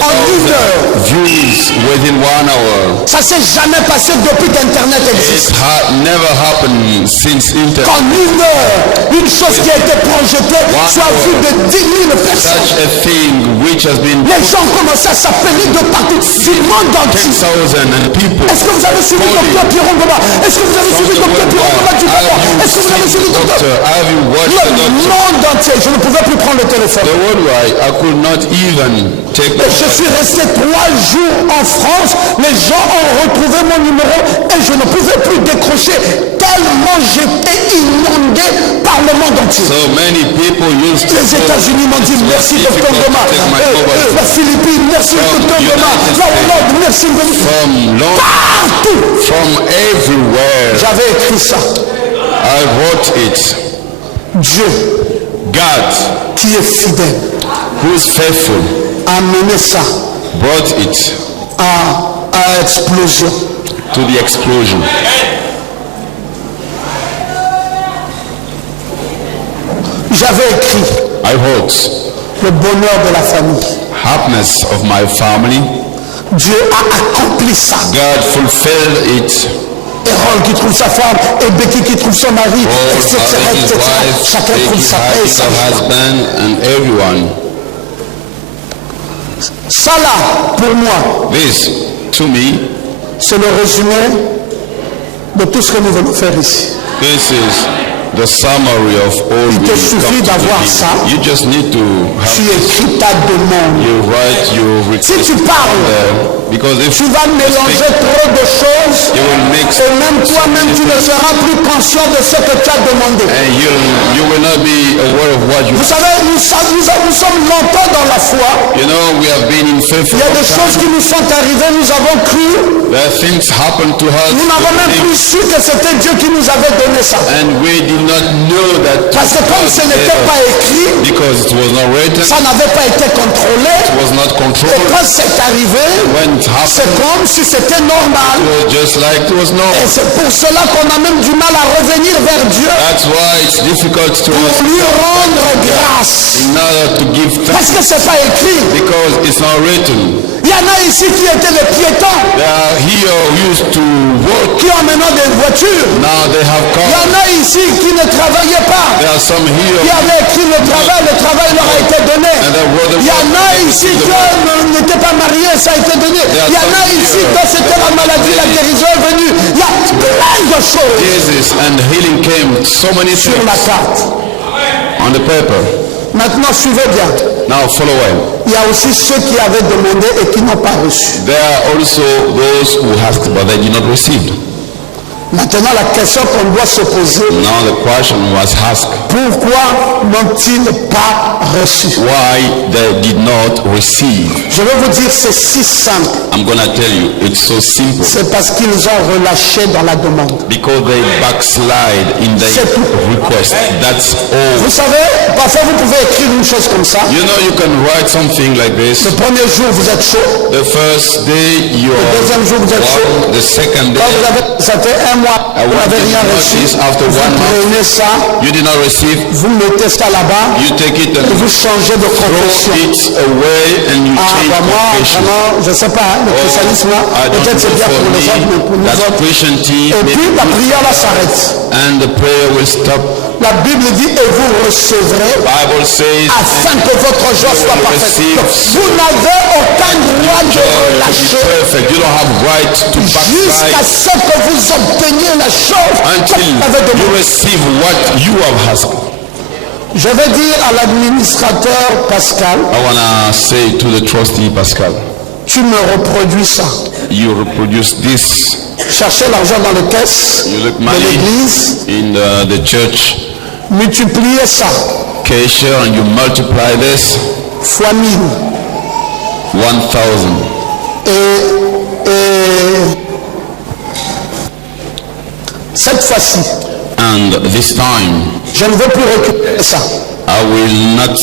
views within 1 hour. Ça s'est jamais passé depuis qu'Internet existe. It never happened since internet. Qu'en 1 heure, une chose qui a été projetée soit vue de 10 000 personnes. Such a thing which has been Les gens commencent à s'appeler de partout, du monde entier. 10,000 and people. Est-ce que vous avez suivi Dr Pierron Ngoma? Est-ce que vous avez suivi Dr Pierron Ngoma du Gabon? Est-ce que vous avez suivi Dr Have you watched Le the doctor? monde entier, je ne pouvais plus prendre le téléphone. The worldwide, I could not even take Et je suis resté 3 jours en France. Les gens ont retrouvé mon numéro et je ne pouvais plus décrocher tellement j'étais inondé par le monde entier. So many people used to Les États-Unis m'ont dit merci It's Dr Ngoma. difficult to take my mobile La Philippine, merci From Dr Ngoma. United La States. Hollande, merci Ngoma. from London, Partout. from everywhere. J'avais écrit ça. I wrote it. Dieu God, qui est fidèle who is faithful, a mené ça brought it à explosion. to the explosion. J'avais écrit I wrote le bonheur de la famille. happiness of my family. Dieu a accompli ça. God fulfilled it. Errol qui trouve sa femme et Becky qui trouve son mari, All etc. having his etc. wife, Chacun trouve taking sa paix et sa her joie. husband, and everyone. Ça là, pour moi, This, to me, c'est le résumé de tout ce que nous venons faire ici. This is the summary of all Il we te come suffit to d'avoir do. ça. You just need to Tu have écris ta demande. you write your Si request tu parles, there, because if tu vas mélanger trop de choses you will mix et même toi-même tu ne seras plus conscient de ce que tu as demandé. and you will not be aware of what you. Vous savez, nous sommes longtemps dans la foi. You know, we have been in faith for Il y a a des long choses time. qui nous sont arrivées, nous avons cru. There are things happen to us, Nous n'avons même plus su que c'était Dieu qui nous avait donné ça. and we did not know that Parce que comme ce n'était pas écrit, because it was not written, ça n'avait pas été contrôlé. it was not Et controlled. quand c'est arrivé, When it c'est happened, comme si c'était normal. it was just like it was Et normal. c'est pour cela qu'on a même du mal à revenir vers Dieu That's why it's difficult to us pour lui rendre grâce. in order to give Parce thanks que c'est pas écrit. because it's not written. Il y en a ici qui étaient les piétons, They are here who used to work. qui ont maintenant des voitures. Now they have Il y cars. en a ici qui ne travaillaient pas. There are some Qui here. avaient écrit le travail leur a été donné. And there were the Il y en a work. ici qui n'étaient pas mariés, ça a été donné. Il y en a ici quand c'était la maladie, la guérison est venue. Il y a plein de choses Jesus and healing came. So many sur things la carte. on the paper. Maintenant, suivez bien. Now follow him. Il y a aussi ceux qui avaient demandé et qui n'ont pas reçu. There are also those who asked but they did not receive. Maintenant, la question qu'on doit se poser, Now the question was asked, pourquoi n'ont-ils pas reçu? why they did not receive. Je vais vous dire, c'est si simple. I'm gonna tell you, it's so simple. C'est parce qu'ils ont relâché dans la demande. Because they backslide in their C'est tout. request. That's all. Vous savez, parfois vous pouvez écrire une chose comme ça. You know, you can write something like this. Le premier jour, vous êtes chaud. The first day you Le deuxième jour, vous êtes chaud. are the second Quand vous day avez, ça fait un mois, vous n'avez rien reçu. After Vous 1 month, prenez ça, you did not receive. vous mettez ça là-bas, You take it et and vous changez de throw confession. it away and you Ah, change bah moi, confession. vraiment, je ne sais pas, le christianisme, là, I don't peut-être c'est know bien for pour les autres, mais pour me, nous that autres. Christianity, Et puis la prière là s'arrête. and the prayer will stop. La Bible dit, et vous recevrez Bible says, afin que votre joie soit parfaite. receive Donc, vous n'avez aucun droit de joy to be relâcher perfect. You don't have right to jusqu'à backslide ce que vous obteniez la chose que until vous avez you demandé. receive what you have asked. Je vais dire à l'administrateur Pascal, I wanna say to the trustee Pascal, tu me reproduis ça. you reproduce this. Cherchez l'argent dans les caisses You look de money l'église, in the church multipliez ça cashier and you multiply this fois 1000. 1,000. Et cette fois-ci, And this time je ne veux plus récupérer ça. I will not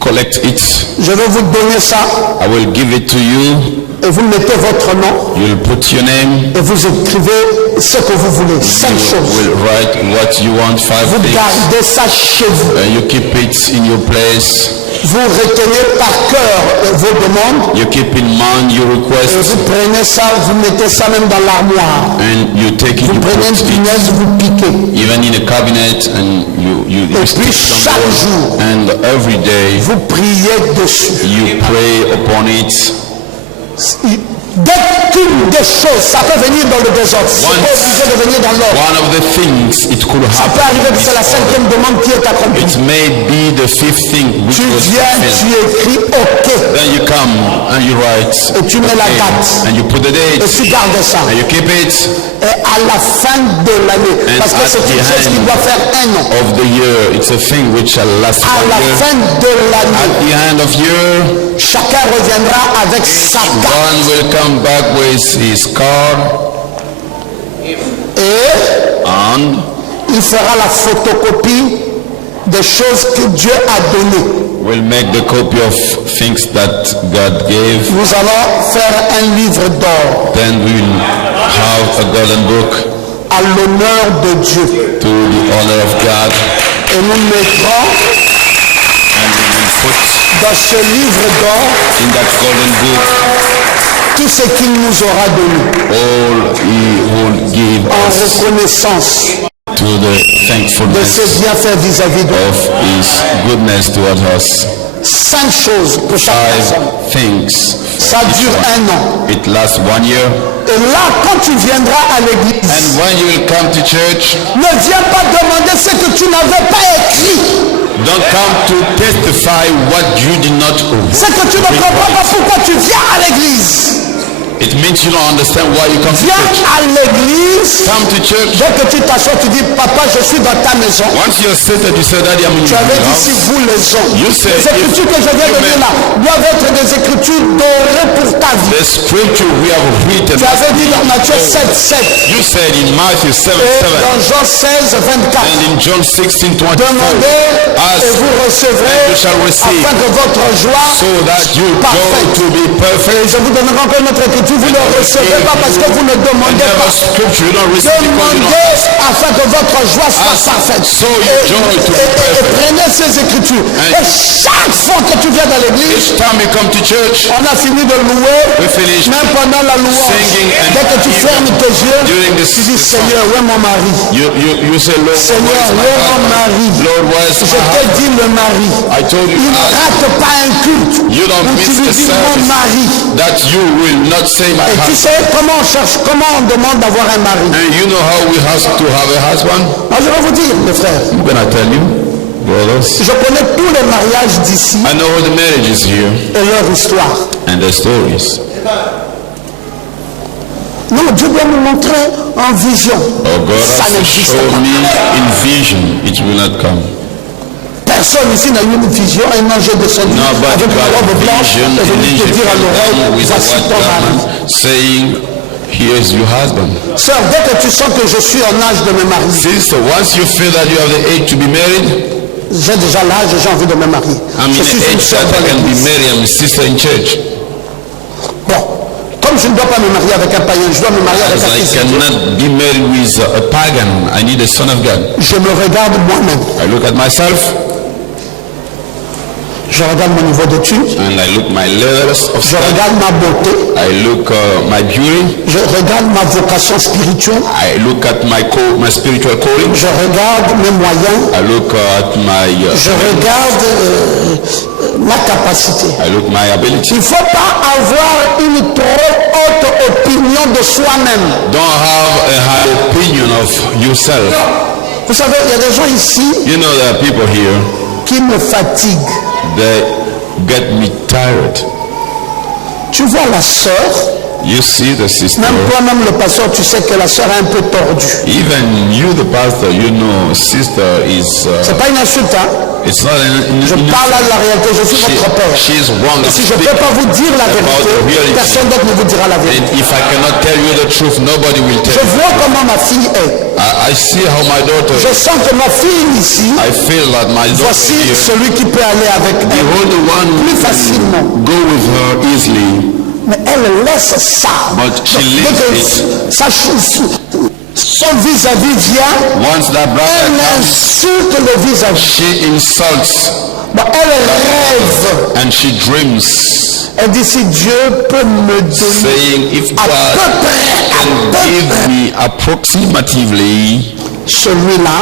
collect it. Je vais vous donner ça I will give it to you. et vous mettez votre nom You'll put your name. et vous écrivez ce que vous voulez. 5 You choses. will write what you want, 5 Vous things. gardez ça chez vous. And you keep it in your place. Vous retenez par cœur vos demandes You keep in mind your et request. vous prenez ça, vous mettez ça même dans l'armoire. And you take it, Vous you prenez une put it punaise, vous piquez. even in a cabinet and you Et stick puis some chaque more. jour, And every day vous priez dessus. you pray upon it. Dès qu'une des choses, ça peut venir dans le désordre. C'est pas obligé de venir dans l'ordre. One of the things it could Ça peut happen. arriver que c'est la cinquième demande qui est accomplie. It may be the fifth thing which Tu was viens, tu fulfilled. écris OK Then you come and you write et tu mets la okay, date and you put the et date tu gardes ça. and you keep it Et à la fin de l'année, And parce que at c'est the une chose qui end doit faire un an. of the year. It's a thing which shall last À 1 la year. fin de At l'année, the end of year, chacun reviendra avec sa carte. one will come back with his card Et and il fera la photocopie des choses que Dieu a données. will make the copy of things that God gave. Nous allons faire un livre d'or Then we will have a golden book à l'honneur de Dieu. to the honor of God, Et nous mettrons and we will put dans ce livre d'or in that golden book tout ce qu'il nous aura donné all he will give en us reconnaissance to the de thankfulness ses bienfaits vis-à-vis de nous. of his goodness toward us. 5 choses pour chaque personne. 5 things. Ça dure 1 an. It lasts 1 year. Et là, quand tu viendras à l'église, And when you will come to church, ne viens pas demander ce que tu n'avais pas écrit. don't come to testify what you did not C'est que tu ne comprends pas pourquoi tu viens à l'église. It means you don't understand why you come to Viens church. à l'église. Come to church. Dès que tu t'assois, tu dis, papa, je suis dans ta maison. Once you're seated, you say, Daddy, I'm in Tu your avais dit, si house. vous les hommes. You say, Les écritures que je viens de lire là doivent être des écritures dorées pour ta vie. The scripture we have written. Tu avais dit dans Matthieu 7:7 You said in Matthew 7:7 et dans Jean 16:24. and in John 16:24. Demandez Ask et vous recevrez and you shall receive, afin que votre joie so that you parfaite. go to be Et perfect. je vous donnerai encore une autre écriture, vous ne recevez pas parce que vous ne demandez Whenever pas. scripture you don't receive because you Demandez don't. afin que votre joie soit Ask, parfaite. so your joy to be Et perfect. prenez ces écritures. Et chaque fois que tu viens dans l'église, Each time you come to church, on a fini de louer, we finish même pendant la louange. singing and Dès que tu even fermes tes yeux, during the tu dis song. Seigneur, où est mon mari? You say, Lord, Seigneur, where is où my est mon husband? mari? Lord, where is Je my te husband? dis le mari. I told you, Il ne ask, rate pas un culte you don't où tu miss lui the dis mon service, mari. that you will not say my Et tu husband. sais comment on cherche, comment on demande d'avoir un mari. And you know how we have to have a husband? Moi je vais vous dire, mes frères, I'm gonna tell you, brothers. je connais tous les mariages d'ici I know all the marriages here et leur histoire. and their stories. Non, Dieu doit me montrer en vision. Oh, God Ça has to n'existe show pas. me in vision, it will not come. Personne ici n'a eu une vision, un ange est descendu Nobody avec la got a robe blanche vision, et an venu te angel dire à came l'oreille, down with a voici white ton mari. garment, saying, here's your husband. Sœur, dès que tu sens que je suis en âge de me marier, Sister, once you feel that you have the age to be married, j'ai déjà l'âge et j'ai envie de me marier. I'm Je in suis the une age sœur that dans I can be l'église. married, I'm a sister in church. Bon, comme je ne dois pas me marier avec un païen, je dois me marier avec As un I fils de Dieu. cannot be married with a pagan, I need a son of God. Je me regarde moi-même. I look at myself Je regarde mon niveau d'études. and I look my levels of Je study. regarde ma beauté. I look my beauty. Je regarde ma vocation spirituelle. I look at my spiritual calling. Je regarde mes moyens. I look at my Je regarde ma capacité. I look my ability. Il ne faut pas avoir une trop haute opinion de soi-même. Don't have a high opinion of yourself. Vous savez, il y a des gens ici You know there are people here, qui me fatiguent. they get me tired. Tu vois la sœur, You see the sister, même toi-même le pasteur, tu sais que la sœur est un peu tordue. even you the pastor, you know sister is, C'est pas une insulte, hein? it's not Je parle là de la réalité, je suis votre père. she's wrong. Et si je ne peux pas vous dire la vérité, personne d'autre ne vous dira la vérité. And if I cannot tell you the truth, nobody will Je tell you. vois comment ma fille est. I see how my daughter, Je sens que ma fille ici, I feel that my daughter voici here, celui qui peut aller avec the elle only one who plus can facilement. go with her easily. Mais elle laisse ça. But she Donc, leaves dès que it. son vis-à-vis vient, Once that elle brother comes, insulte le vis-à-vis. she insults Bon, elle rêve. and she dreams, Elle dit si Dieu peut me donner saying, if à God peu près, can give me approximatively celui-là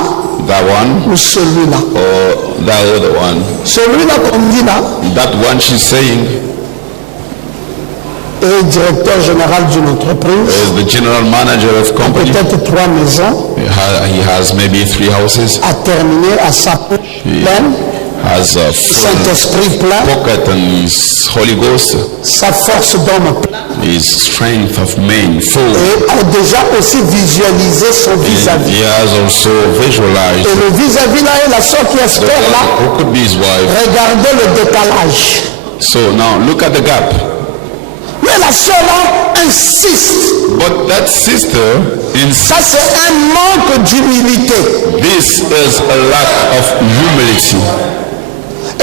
that one ou celui-là. or that other one, Celui-là qu'on dit là that one she's saying est directeur général d'une entreprise, is the general manager of company. peut-être 3 maisons, He has maybe 3 houses, a terminé à sa poche pleine, has a full Saint-Esprit plein, pocket and his Holy Ghost, sa force d'homme plein, his strength of man full. et a déjà aussi visualisé son vis-à-vis. He has also visualized Et le vis-à-vis là est la soeur qui espère là. who could be his wife. Regardez le décalage. So now look at the gap. Mais la soeur là insiste. But that sister, Ça c'est un manque d'humilité. this is a lack of humility.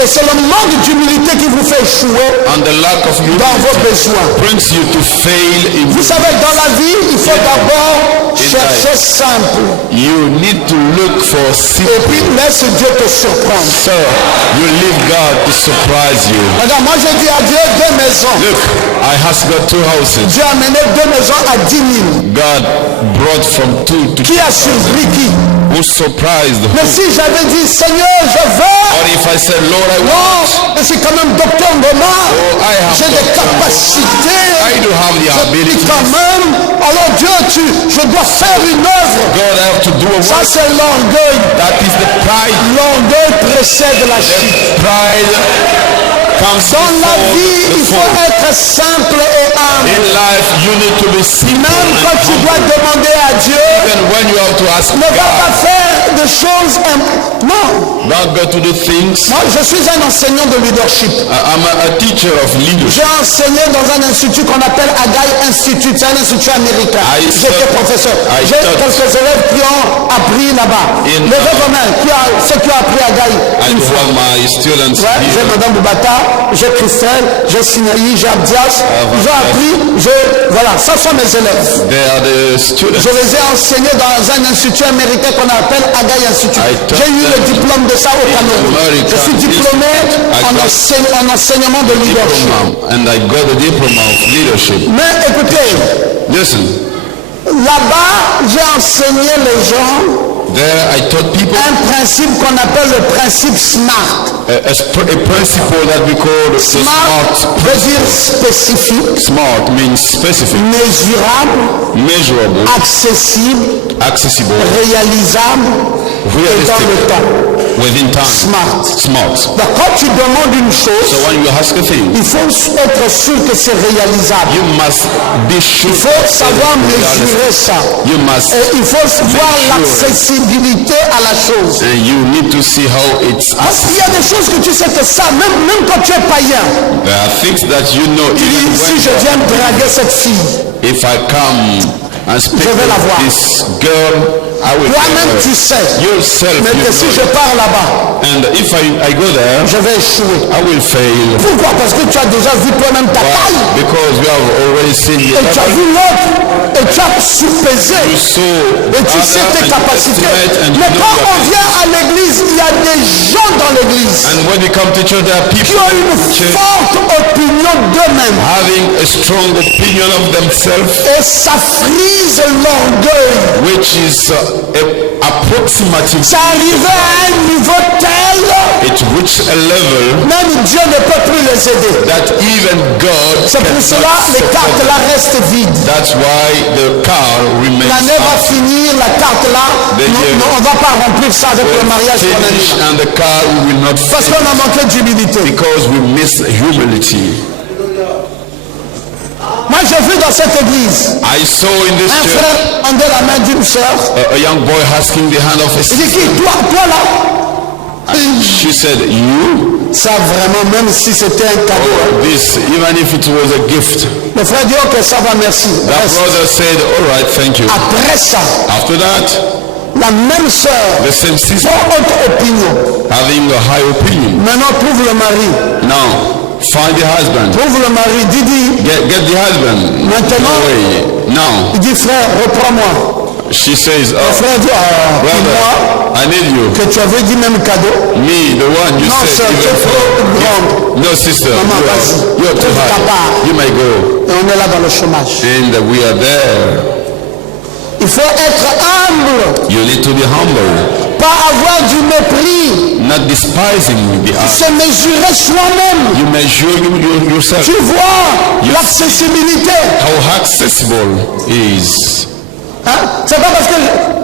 Et c'est le manque d'humilité qui vous fait échouer And the lack of dans vos humility besoins. brings you to fail in. Vous savez, dans la vie, il faut d'abord chercher simple. You need to look for Et simple. puis laisse Dieu te surprendre. So you leave God to surprise you. Regarde, moi j'ai dit à Dieu 2 maisons. Look, I has got 2 houses. Dieu a mené 2 maisons à 10 000. God brought from 2 to Qui a surpris qui? who surprised Mais who? si j'avais dit, Seigneur, je veux, Or if I said, Lord, I want, non, je suis quand même docteur Ngoma, I have j'ai des capacités, I do have the je puis ability. quand même, alors Dieu, je dois faire une œuvre. God, I have to do a Ça work. c'est l'orgueil. That is the pride. L'orgueil précède la chute. Pride comes Dans la before vie, the il faut fall. être simple et humble. In life, you need to be simple Même and quand tu dois humble. demander à Dieu, Even when you have to ask ne va pas God, faire des choses. Non. not go to do things. Moi, je suis un enseignant de leadership. I'm a teacher of leadership. J'ai enseigné dans un institut qu'on appelle Haggai Institute. C'est un institut américain. I J'étais taught- professeur. I J'ai taught- quelques élèves qui ont appris là-bas. In- Levez vos mains. Ceux qui ont appris Haggai. I une do fois. have my students Ouais, j'ai here. Madame Boubata, j'ai Christelle, j'ai Sinaï, j'ai Abdias. Ils ont appris, voilà, ça sont mes élèves. They are the students. Je les ai enseignés dans un institut américain qu'on appelle Haggai Institute. I taught J'ai eu le them diplôme de ça au Cameroun. American Je suis diplômé Institute. en enseignement de leadership. Diploma, and I got a diploma of leadership. Mais écoutez, Listen, là-bas, j'ai enseigné les gens there I taught people un principe qu'on appelle le principe SMART. a principle that we call the SMART SMART. veut dire spécifique, SMART means specific, mesurable, measurable, accessible, accessible, réalisable et dans realistic, le temps. within time. SMART. Smart. Donc, quand tu demandes une chose, So when you ask a thing, il faut être sûr que c'est réalisable. you must be sure Il faut that savoir it is realistic. mesurer ça. You must, Et il faut voir sure. l'accessibilité à la chose. and you need to see how it's Parce qu'il y a des choses que tu sais que ça, même quand tu es païen, There are things that you know. tu Even dis, si when, je viens draguer cette fille, if I come and speak Je vais la voir. with this girl, I will toi-même tell tu her. sais, Yourself, mais you que si je know. pars là-bas, And if I go there, je vais échouer. I will fail. Pourquoi? Parce que tu as déjà vu toi-même ta Why? taille, Because you have already seen et tu as the vu l'autre, et tu as surpesé. you saw Et tu sais other tes and capacités. estimate and you Mais know quand your on vient à l'église, il y a des gens dans l'église And when you come to church, there are qui people ont une in church forte opinion d'eux-mêmes. having a strong opinion of themselves, Et ça frise l'orgueil. which is approximative. Ça arrivait à un niveau tel, It reached a level même Dieu ne peut plus les aider. that even God C'est pour cannot cela les support cartes them. là restent vides. That's why the car remains L'année va empty. finir, la carte là, non, on ne va pas remplir ça avec le mariage qu'on a Finish mis. and the car will not Parce finish qu'on a manqué d'humilité. because we miss humility. Moi j'ai vu dans cette église I saw in this un church frère prendre la main d'une sœur. a young boy asking the hand of his Il dit sister. qui? Toi là? She said, "You? Ça vraiment, même si c'était un cadeau. Oh, this, even if it was a gift." Le frère dit ok, ça va, merci. That Reste. brother said, "All right, thank you." Après ça, After that, la même sœur, the same sister son autre opinion. having a high opinion. Maintenant trouve le mari. Now, find the husband. Trouve le mari. Didi, Get the husband. maintenant, No way. Now, il dit frère, reprends-moi. she says, Le "Oh, frère dit, ah, moi, brother, I need you. que tu avais dit même cadeau. Me, the one you Non, said sœur, tu es even trop for." grande. No, sister, Maman, you vas-y. are too Trouve ta high. part. You may go. Et on est là dans le chômage. And we are there. Il faut être humble, You need to be humble, pas avoir du mépris, not despising the other. se mesurer soi-même. You measure yourself. Tu vois l'accessibilité. How accessible is. Hein? C'est pas parce que,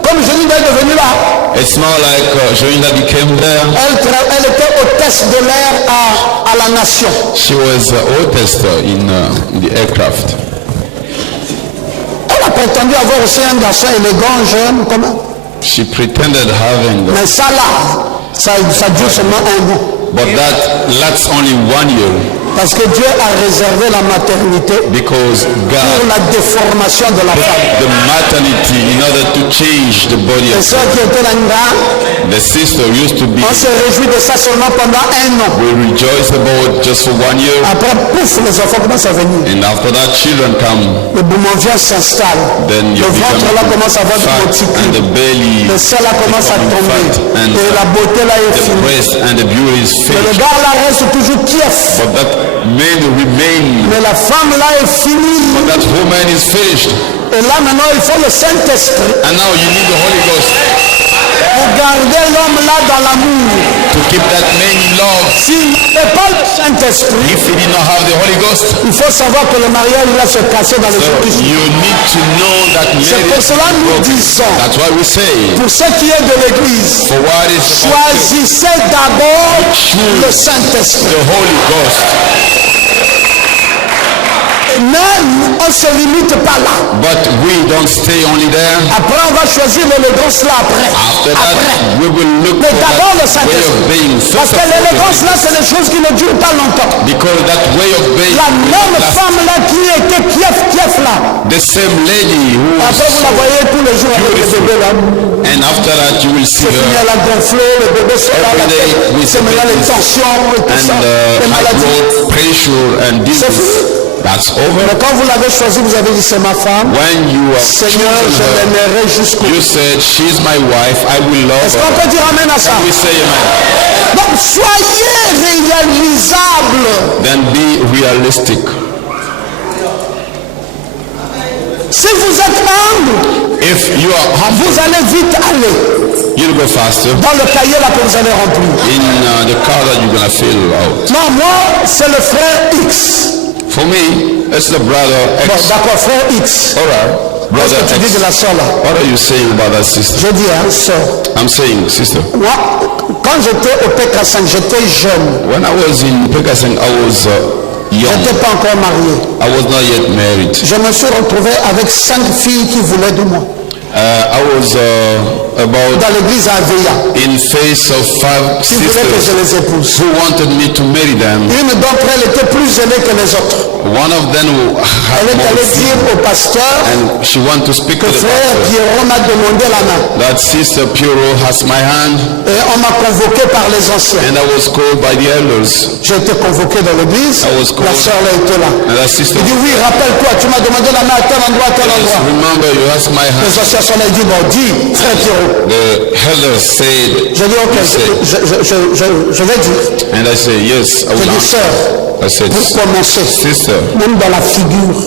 comme Jenny est devenue là, It's not like Joanna became there. elle était hôtesse de l'air à la nation. She was hostess in the aircraft. Elle a prétendu avoir aussi un garçon élégant, jeune, comment? She pretended having, Mais ça là, ça dure seulement un an. but that lasts only 1 year Parce que Dieu a réservé la maternité because pour God la déformation de la femme. the maternity in order to change the body Les of sœurs qui étaient là, the sister used to be. on se réjouit de ça seulement pendant un an. We rejoice about just for 1 year, Après, pouf, les enfants commencent à venir. and after that children come. Le boumonvien s'installe. Then you Le ventre là become commence à avoir du fat, and monticule. the belly, Le sein là commence à becoming tomber. fat, and Et la beauté là est the finie. breast and the beauty is Mais le finished. gars là reste toujours Kiev. But that man remain. Mais la femme là est finie. But that woman is finished. Et là maintenant il faut le Saint-Esprit And now you need the Holy Ghost. homme-là dans l'amour. to keep that man in love. S'il n'avait pas le Saint-Esprit, If he did not have the Holy Ghost, il faut savoir que le mariage va se casser dans les so jours qui suivent. you need to know that C'est pour marriage cela is nous broken. disons, That's why we say, pour ce qui est de l'Église, for what is about choisissez d'abord le the Saint-Esprit. Holy Ghost. Mais on ne se limite pas là. But we don't stay only there. Après, on va choisir l'élégance là après. After that, we will look Mais for d'abord le that way of Saint-Esprit. being. Parce que l'élégance là, c'est des choses qui ne durent pas longtemps. Because that way of being, La même femme là qui était kief là. the same lady who Après, vous la voyez tous les jours avec le bébé là. and after that you will see C'est fini, her elle a gonflé, le bébé sort là. Every day we C'est maintenant les tensions et tout ça. and Les high maladies. blood pressure and disease. That's over. Mais quand vous l'avez choisi, vous avez dit c'est ma femme. When you have Seigneur, chosen je her, l'aimerai jusqu'au bout. you said, she's my wife, I will love Est-ce qu'on her. peut dire amen à ça? Can we say amen? Donc soyez réalisables. Then be realistic. Si vous êtes humble, If you are humble, vous allez vite aller you'll go faster dans le cahier là que vous allez remplir. in the car that you're gonna fill out. Non, moi, c'est le frère X. For me, it's the brother Bon, X. d'accord, frère X. Alright, Qu'est-ce brother que tu dis X. de la soeur là? What are you saying about that sister? Je dis, hein, soeur. I'm saying, sister. Moi, quand j'étais au PK5, j'étais jeune. When I was in Pekasang, I was Je young. n'étais pas encore marié. I was not yet married. Je me suis retrouvé avec 5 filles qui voulaient de moi. I was about Dans l'église à Aveilla. in face of 5 Qui voulaient que je sisters les épouse. who wanted me to marry them. Une d'entre elles était plus ailée que les autres. One of them who Elle had est more allée dire fear, au pasteur and she wanted to speak que to the frère pastor. Pierrot m'a demandé la main. That sister Puro has my hand, Et on m'a convoqué par les anciens. and I was called by the elders. J'ai été convoqué dans l'église. I was La called. sœur là était là. And that sister, Il dit oui, rappelle-toi, tu m'as demandé la main à tel endroit, à tel endroit. remember you asked my hand. Les anciens sont là, ils disent bon, dis, frère Pierrot. The elders said, J'ai dit ok, je vais dire. and I said, yes, I J'ai will dit answer. sœur, I said, pour commencer, sister, même dans la figure,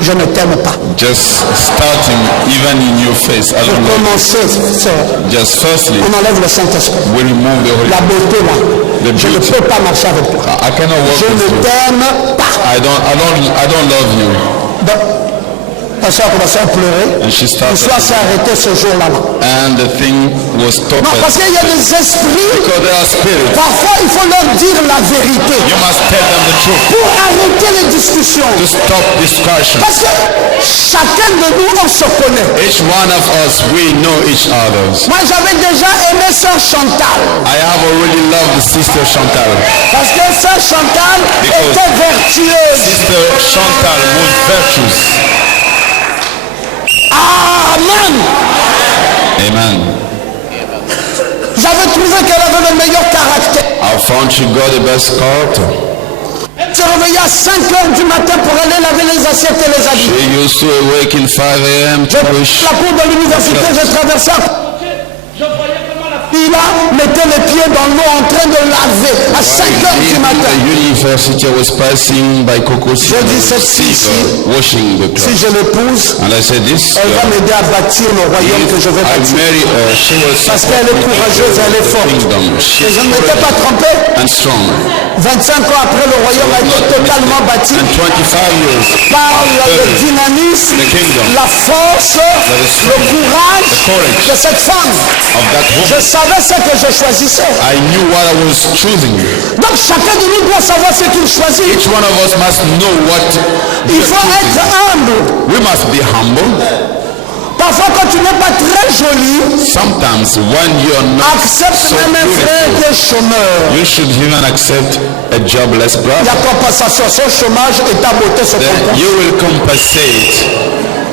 je ne t'aime pas. just starting even in your face, I Pour don't know. commencer, sœur, Just firstly, on enlève le Saint-Esprit. we remove the Holy La beauté là, The je ne beauty. peux pas marcher avec toi. I cannot walk Je with ne you. t'aime pas. I don't love you. Donc, la sœur a commencé à pleurer. And she started, L'histoire s'est arrêtée ce jour-là. and the thing was stopped. Non, parce qu'il y a des esprits, Because there are spirits. parfois il faut leur dire la vérité You must tell them the truth pour arrêter les discussions. to stop discussion. Parce que chacun de nous, on se connaît. Each one of us, we know each other. Moi, j'avais déjà aimé sœur Chantal. I have already loved Sister Chantal. Parce que sœur Chantal Because- était vertueuse. Sister Chantal was virtuous. Amen. Amen. J'avais trouvé qu'elle avait le meilleur caractère. I found she got the best character. Elle se réveillait à 5 heures du matin pour aller laver les assiettes et les habits. She used to awake in 5 a.m. Je to push. la cour de l'université, j'ai traversé à côté. Je voyais comment la fille là mettait les pieds dans l'eau en train de laver à 5 heures du In matin. the university, I was passing by Coco City, Je dis, cette fille-ci, washing the si clothes. je l'épouse, And I said, this elle va girl, m'aider à bâtir le royaume que je vais I bâtir. marry her, she will Parce support qu'elle est me to courageuse, elle est build the forte. kingdom. Et She's je ne m'étais pas trompé. and strong. 25 ans après, le royaume a été totalement bâti And 25 years par le dynamisme, the kingdom, la force, le courage the courage de cette femme. of that Je woman. savais ce que je choisissais. I knew what I was choosing. Donc chacun de nous doit savoir ce qu'il choisit. Each one of us must know what Il faut être humble. we must be humble. Parfois quand tu n'es pas très joli, Sometimes when you're not accepte so même un frère beautiful, qui est chômeur. you should even accept a jobless Il y brother. a compensation. Son chômage et ta beauté se Then compensent. you will compensate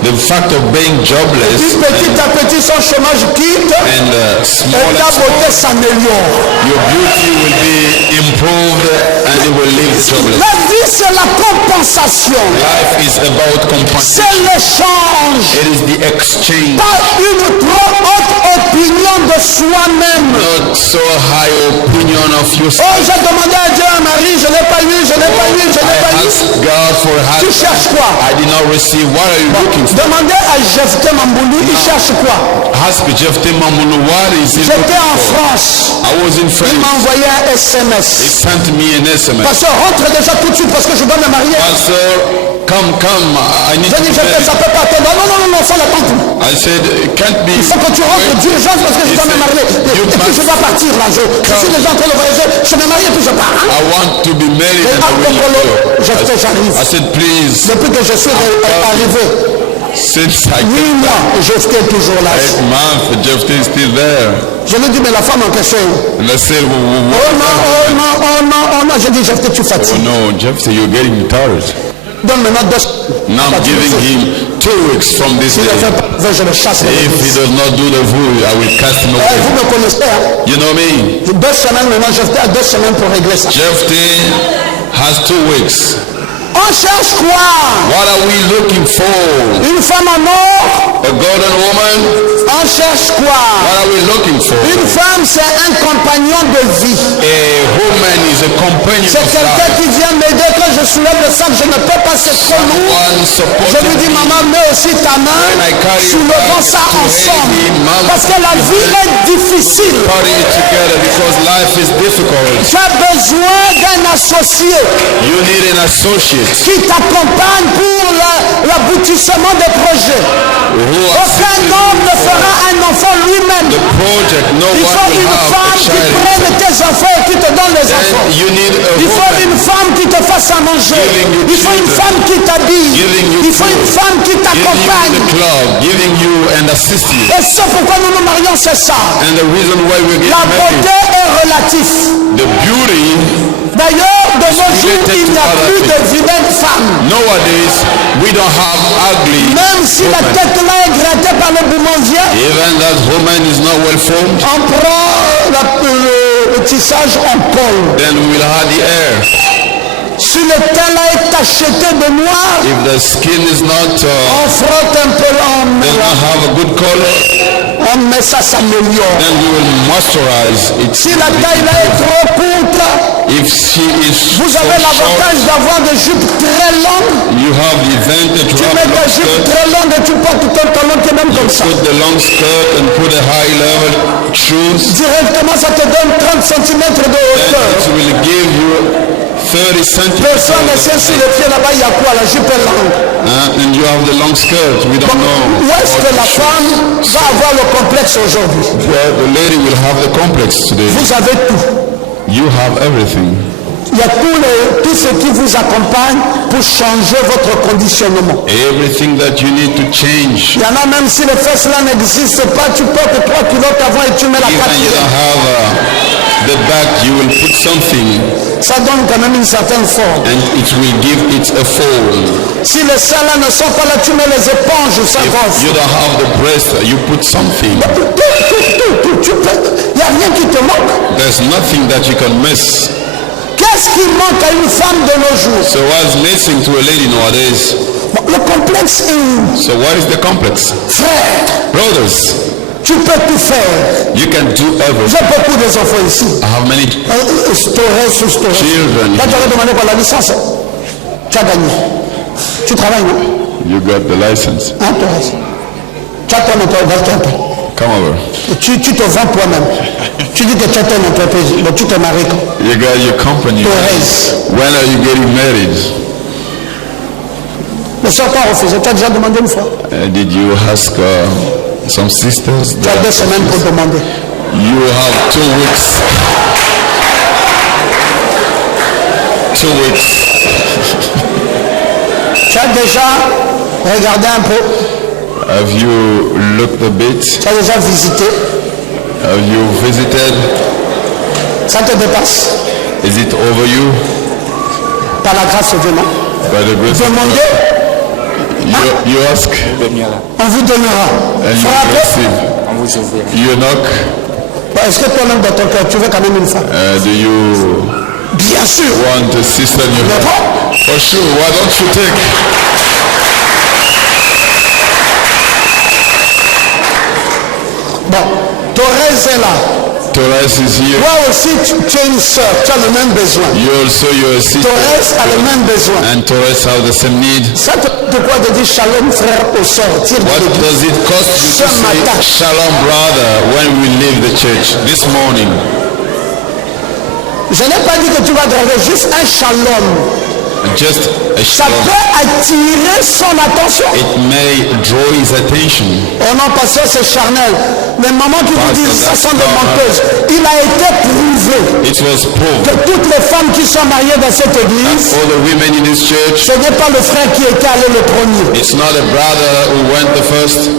the fact of being jobless, Puis petit à petit son chômage quitte and small et ta and beauté small, s'améliore. your beauty will be improved and you will live jobless. La vie c'est la compensation. Life is about compensation. C'est l'échange. It is the exchange, Pas une trop haute opinion de soi-même. not not so high opinion of Oh, yourself. j'ai demandé à Dieu un mari, je n'ai pas eu, je n'ai pas eu, je n'ai pas I eu. asked God for a Tu husband. cherches quoi? I did not receive. What are you looking for? Demandez à Jephthé Mamboulou, il cherche quoi? Ask Jephthé Mamboulou, what is he J'étais looking en for? France. I was in Il France. m'a envoyé un He SMS. sent me an SMS. Pasteur, rentre déjà tout de suite parce que je dois me marier. Pastor, come, I need J'ai to dit, be Jephthé, ça married. peut pas attendre. Non, ça n'attend plus. I said, it can't be. Il faut que tu rentres d'urgence parce que je dois me marier. Et puis je dois partir là. Je suis déjà en train de voyager. Je me marie et puis je pars. Hein? I want to be married Et and I will go. Jephthé, j'arrive. I said, please, Depuis que je suis arrivé, since I 8 came mois, back, Jephthé est toujours là. 8 months, Jephthé is still there. Je lui ai dit, mais la femme en question. And I said, Oh non. J'ai dit, Jephthé, tu oh fatigues. no, Jephthé, you're getting tired. Donne maintenant 2. Now I'm giving him 2 weeks from this S'il ne fait day. pas, je le chasse. If he does not do the voodoo, I will cast him Eh, away. vous me connaissez, hein? You know me? 2 semaines maintenant, Jephthé a 2 semaines pour régler ça. Jephthé has 2 weeks. On cherche quoi? What are we looking for? Une femme en or? A golden woman? On cherche quoi? What are we looking for? Une femme, c'est un compagnon de vie. A woman is a companion C'est of quelqu'un life. qui vient m'aider quand je soulève le sac, je ne peux pas, c'est trop lourd. Someone Je supporting lui dis, me. maman, mets aussi ta main, When I carry you soulevons back ça to ensemble. Haiti, Mom, Parce que la vie est difficile. Party it together because life is difficult. Tu as besoin d'un associé You need an associate qui t'accompagne pour l'aboutissement des projets. who Aucun assists homme ne you fera un enfant lui-même. the project. No Il one faut will une have a femme qui child. prenne tes enfants et qui te donne les enfants. Then you need a Il faut une woman femme qui te fasse à manger. Giving you Il faut une children. femme qui t'habille. Giving you Il faut une food. femme qui giving you t'accompagne. the club, giving you and assist you. Et c'est pourquoi nous nous marions, c'est ça. And the reason why we get La married, beauté est relative. the beauty, D'ailleurs, de nos jours, related il to n'y a other plus de things. vilaines femmes. nowadays we don't have ugly Même si la women. tête là est grattée par le boumandier, Even that woman is not well formed, on prend le tissage en colle. then we'll have the air. Si le teint là est tacheté de noir, If the skin is not, on frotte un peu, does not have a good color, on met ça, s'améliore. then we will moisturize it. Si la taille là est trop courte, If she is vous so avez short, l'avantage d'avoir des jupes très longues. you have the advantage Tu to mets have des long jupes skirt. très longues et tu portes ton talon qui est même comme ça. Put the long skirt and put a high level shoes. Directement, ça te donne 30 cm de Then hauteur. it will give you 30 Personne ne sait si centimeters. le pied là-bas, il y a quoi, la jupe est longue. And you have the long skirt. We don't know. Où est-ce que la femme va avoir le complexe aujourd'hui? Well, the lady will have the complex today. Vous avez tout. You have everything. Il y a tout ce qui vous accompagne pour changer votre conditionnement. Everything that you need to change. Il y en a même si les fesses là n'existent pas, tu portes 3 kilos avant et tu mets la Even you quatrième. don't have the back, you will put something Ça donne quand même une certaine forme. and it will give it a fold. Si les seins là ne sont pas là, tu mets les éponges, ça If gonfle. you don't have the breast, you put something. Il n'y a rien qui te manque. There's nothing that you can miss. Qu'est-ce qui manque à une femme de nos jours? So what's missing to a lady nowadays? Bon, le complexe est où? So what is the complex? Frère, Brothers, tu peux tout faire. you can do everything. J'ai beaucoup d'enfants ici. I have many Storage. children. Là, tu avais demandé pour la licence. Tu as gagné. Tu travailles, non? You got the license. Hein, Thérèse? Tu as ton entreprise. Come over. Tu te vends toi-même. Tu dis que tu as ton entreprise. Mais tu te maries quand? You got your company. Thérèse. When are you getting married? Mais ça t'a refusé. Tu as déjà demandé une fois. Did you ask some sisters? Tu as 2 semaines pour demander. You have 2 weeks. 2 weeks. Tu as déjà regardé un peu. Have you looked a bit? Tu as déjà visité. Have you visited? Ça te dépasse. Is it over you? Par la grâce de Dieu, non? By the grace of Demandez, God. You ask on vous donnera. and you Frappez. receive. You knock. Bon, est-ce que toi-même dans ton cœur, tu veux quand même une femme? Do you Bien sûr. want a sister in your Mais heart? bon, For sure. Why don't you take? bon, Thérèse est là. Torres is here. Toi aussi, tu es une sœur, tu as le même besoin. You're a sister. Torres a le même besoin. And Torres have the same need. Ça te de quoi de dire shalom frère au sortir de What l'église. does it cost you Ce to say matin. shalom brother when we leave the church this morning? Je n'ai pas dit que tu vas driver juste un shalom. Just a Ça shalom. peut attirer son attention. It may draw his attention. Oh non, pasteur, c'est charnel. Les mamans qui vous Pasteur, disent ça sont des that's menteuses. Il a été prouvé It was proved que toutes les femmes qui sont mariées dans cette église, all the women in this church, ce n'est pas le frère qui était allé le premier. it's not a brother who went the first.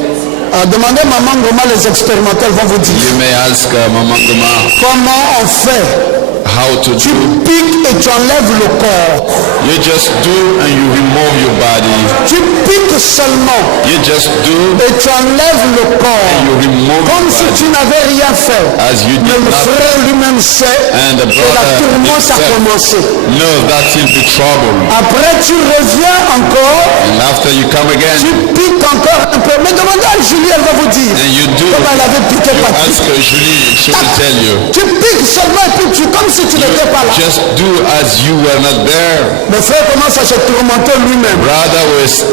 Demandez maman comment les expérimentels vont vous dire. You may ask Mama Goma Comment on fait? how to Tu do. piques et tu enlèves le corps. You just do and you remove your body. Tu piques seulement You just do et tu enlèves le corps. and you remove Comme your si body tu n'avais rien fait. as you Mais did le not. frère lui-même sait And the que la brother tourmente a himself commencé. knows that he'll be trouble. Après, tu reviens encore, And after you come tu again piques encore un peu. Mais demandez à Julie, elle va vous dire. and you do, Comme elle avait piqué you Patrick. ask Julie, she will tell you. Tu piques seulement et puis tu, comme si tu n'étais pas là. Just do as you were not there. Le frère commence à se tourmenter lui-même. Brother was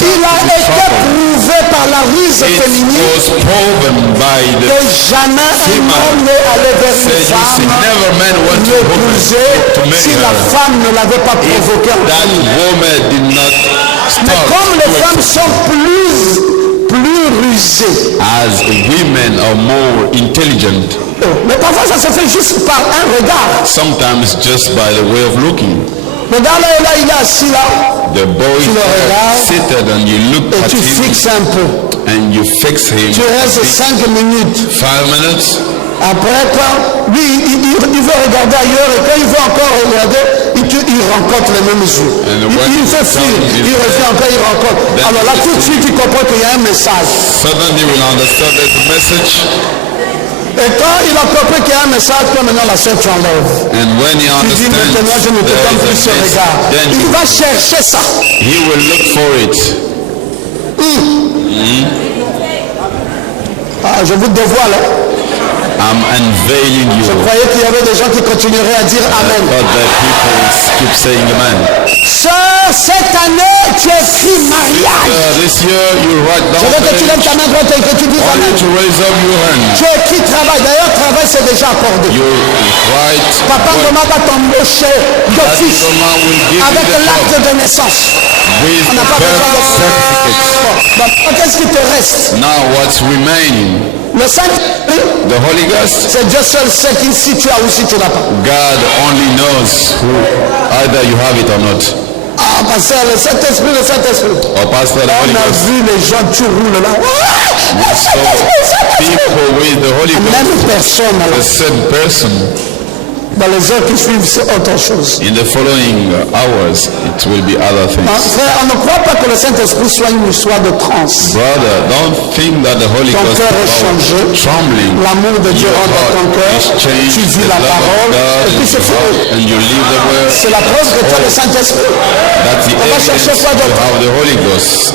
Il a été prouvé par la ruse It féminine was proven by que the jamais un homme n'est allé vers une said you see femme never man went to a woman l'épouser to marry si la her. femme ne l'avait pas provoqué en That famille. woman did not Mais start comme les to femmes sont plus rusées, as women are more intelligent, mais parfois ça se fait juste par un regard. sometimes just by the way of looking. Regarde là, et là, il est assis là, The boy Tu le there regardes seated and you look et at tu him fixes un peu. and you fix him. Tu restes 5 minutes. 5 minutes. Après, quand lui, il veut regarder ailleurs et quand il veut encore regarder, il rencontre les mêmes yeux. And when Il fait he fuir, comes, il revient encore, il rencontre. Then Alors là, tout de suite, il comprend qu'il y a un message. Suddenly you will understand there's a message. Et quand il a compris qu'il y a un message, que maintenant la soeur tu enlèves. And when he Tu dis understands maintenant, je ne te donne there plus is ce a message, regard. then Il va chercher ça. he will look for it. Ah, je vous dévoile. Hein. I'm unveiling you. Je croyais qu'il y avait des gens qui continueraient à dire Amen. But the people keep saying amen. Sœur, cette année, tu écris mariage. This year you write Je down veux que tu lèves the ta main droite et que tu dises I want Amen. you to raise up your hand. Tu écris travail. D'ailleurs, travail, c'est déjà accordé. You write Papa what Goma va t'embaucher d'office Goma will give you avec the l'acte job de naissance. with On n'a the pas besoin de birth ça. certificate. Bon, qu'est-ce qui te reste? Now what's remaining? Le Saint-Esprit, The Holy Ghost. c'est Dieu seul sait si tu as ou si tu n'as pas. God only knows who either you have it or not. Ah, pasteur, le Saint-Esprit, le Saint-Esprit. Or Pastor, the On Holy a Ghost. vu les gens, tu roules là. Ah, le So Saint-Esprit, le Saint-Esprit. people with the Holy La Ghost, même personne, the alors, same person. dans les heures qui suivent, c'est autre chose. In the following hours, it will be other things. Frère, on ne croit pas que le Saint-Esprit soit une histoire de transe. Brother, don't think that the Holy Ton Ghost cœur est is changé. about trembling. L'amour de Dieu Your rentre dans ton heart cœur. is changed, Tu vis the la love of parole. God Et in puis c'est your fini. heart, and you live the word. C'est la preuve que tu as le Saint-Esprit. That's the On va chercher evidence quoi you d'autre? have the Holy Ghost.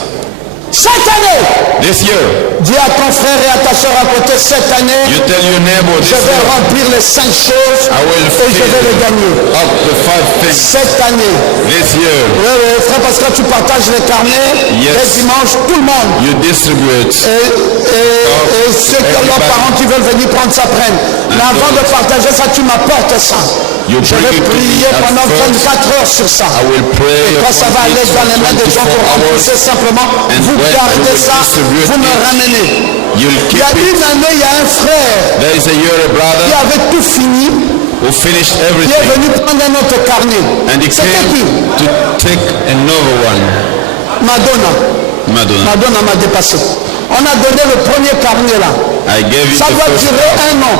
Cette année, This year, dis à ton frère et à ta soeur à côté, cette année, you tell your neighbor je this vais year, remplir les 5 choses I will et je vais les fill gagner. up the 5 things. Cette année, This year, oui, oui, frère, parce que tu partages les carnets, Yes. les dimanches, tout le monde. you distribute. Et ceux qui ont leurs everybody. parents qui veulent venir prendre ça prennent. Mais avant de partager ça, tu m'apportes ça. You Je bring vais it to prier me at pendant first. 24 heures sur ça. I will pray Et quand ça upon va it aller dans les mains des gens pour 24 hours. rembourser simplement, And vous when gardez you ça, distribute vous me it, ramenez. You'll Il y keep a it. une année, il y a un frère There is a year a qui brother avait tout fini, who finished qui est everything venu prendre un autre carnet. and he C'était came qui? to take another one. Madonna. Madonna. Madonna m'a dépassé. On a donné le premier carnet là. I gave you Ça the doit first durer un an.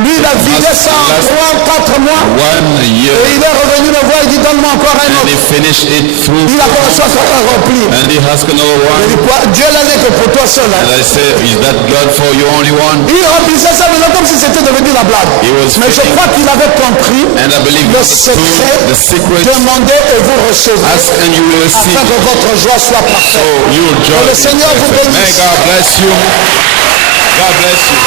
Lui, il a vidé ça en 3-4 mois. 1 year Et il est revenu me voir, il dit donne-moi encore un and autre. he finished it through Il a commencé à se faire remplir. and he asked another Il one dit quoi? Dieu l'a dit que pour toi seul. and Hein? I said, is that God for you only one? Il remplissait ça maintenant comme si c'était devenu la blague. He was Mais je fitting. crois qu'il avait compris And I believe le the secret, secret. Demandez et vous recevrez. ask and you will receive. Afin que votre joie soit So parfaite. your joy Que le is Seigneur vous perfect. May bénisse. God bless you. God bless you.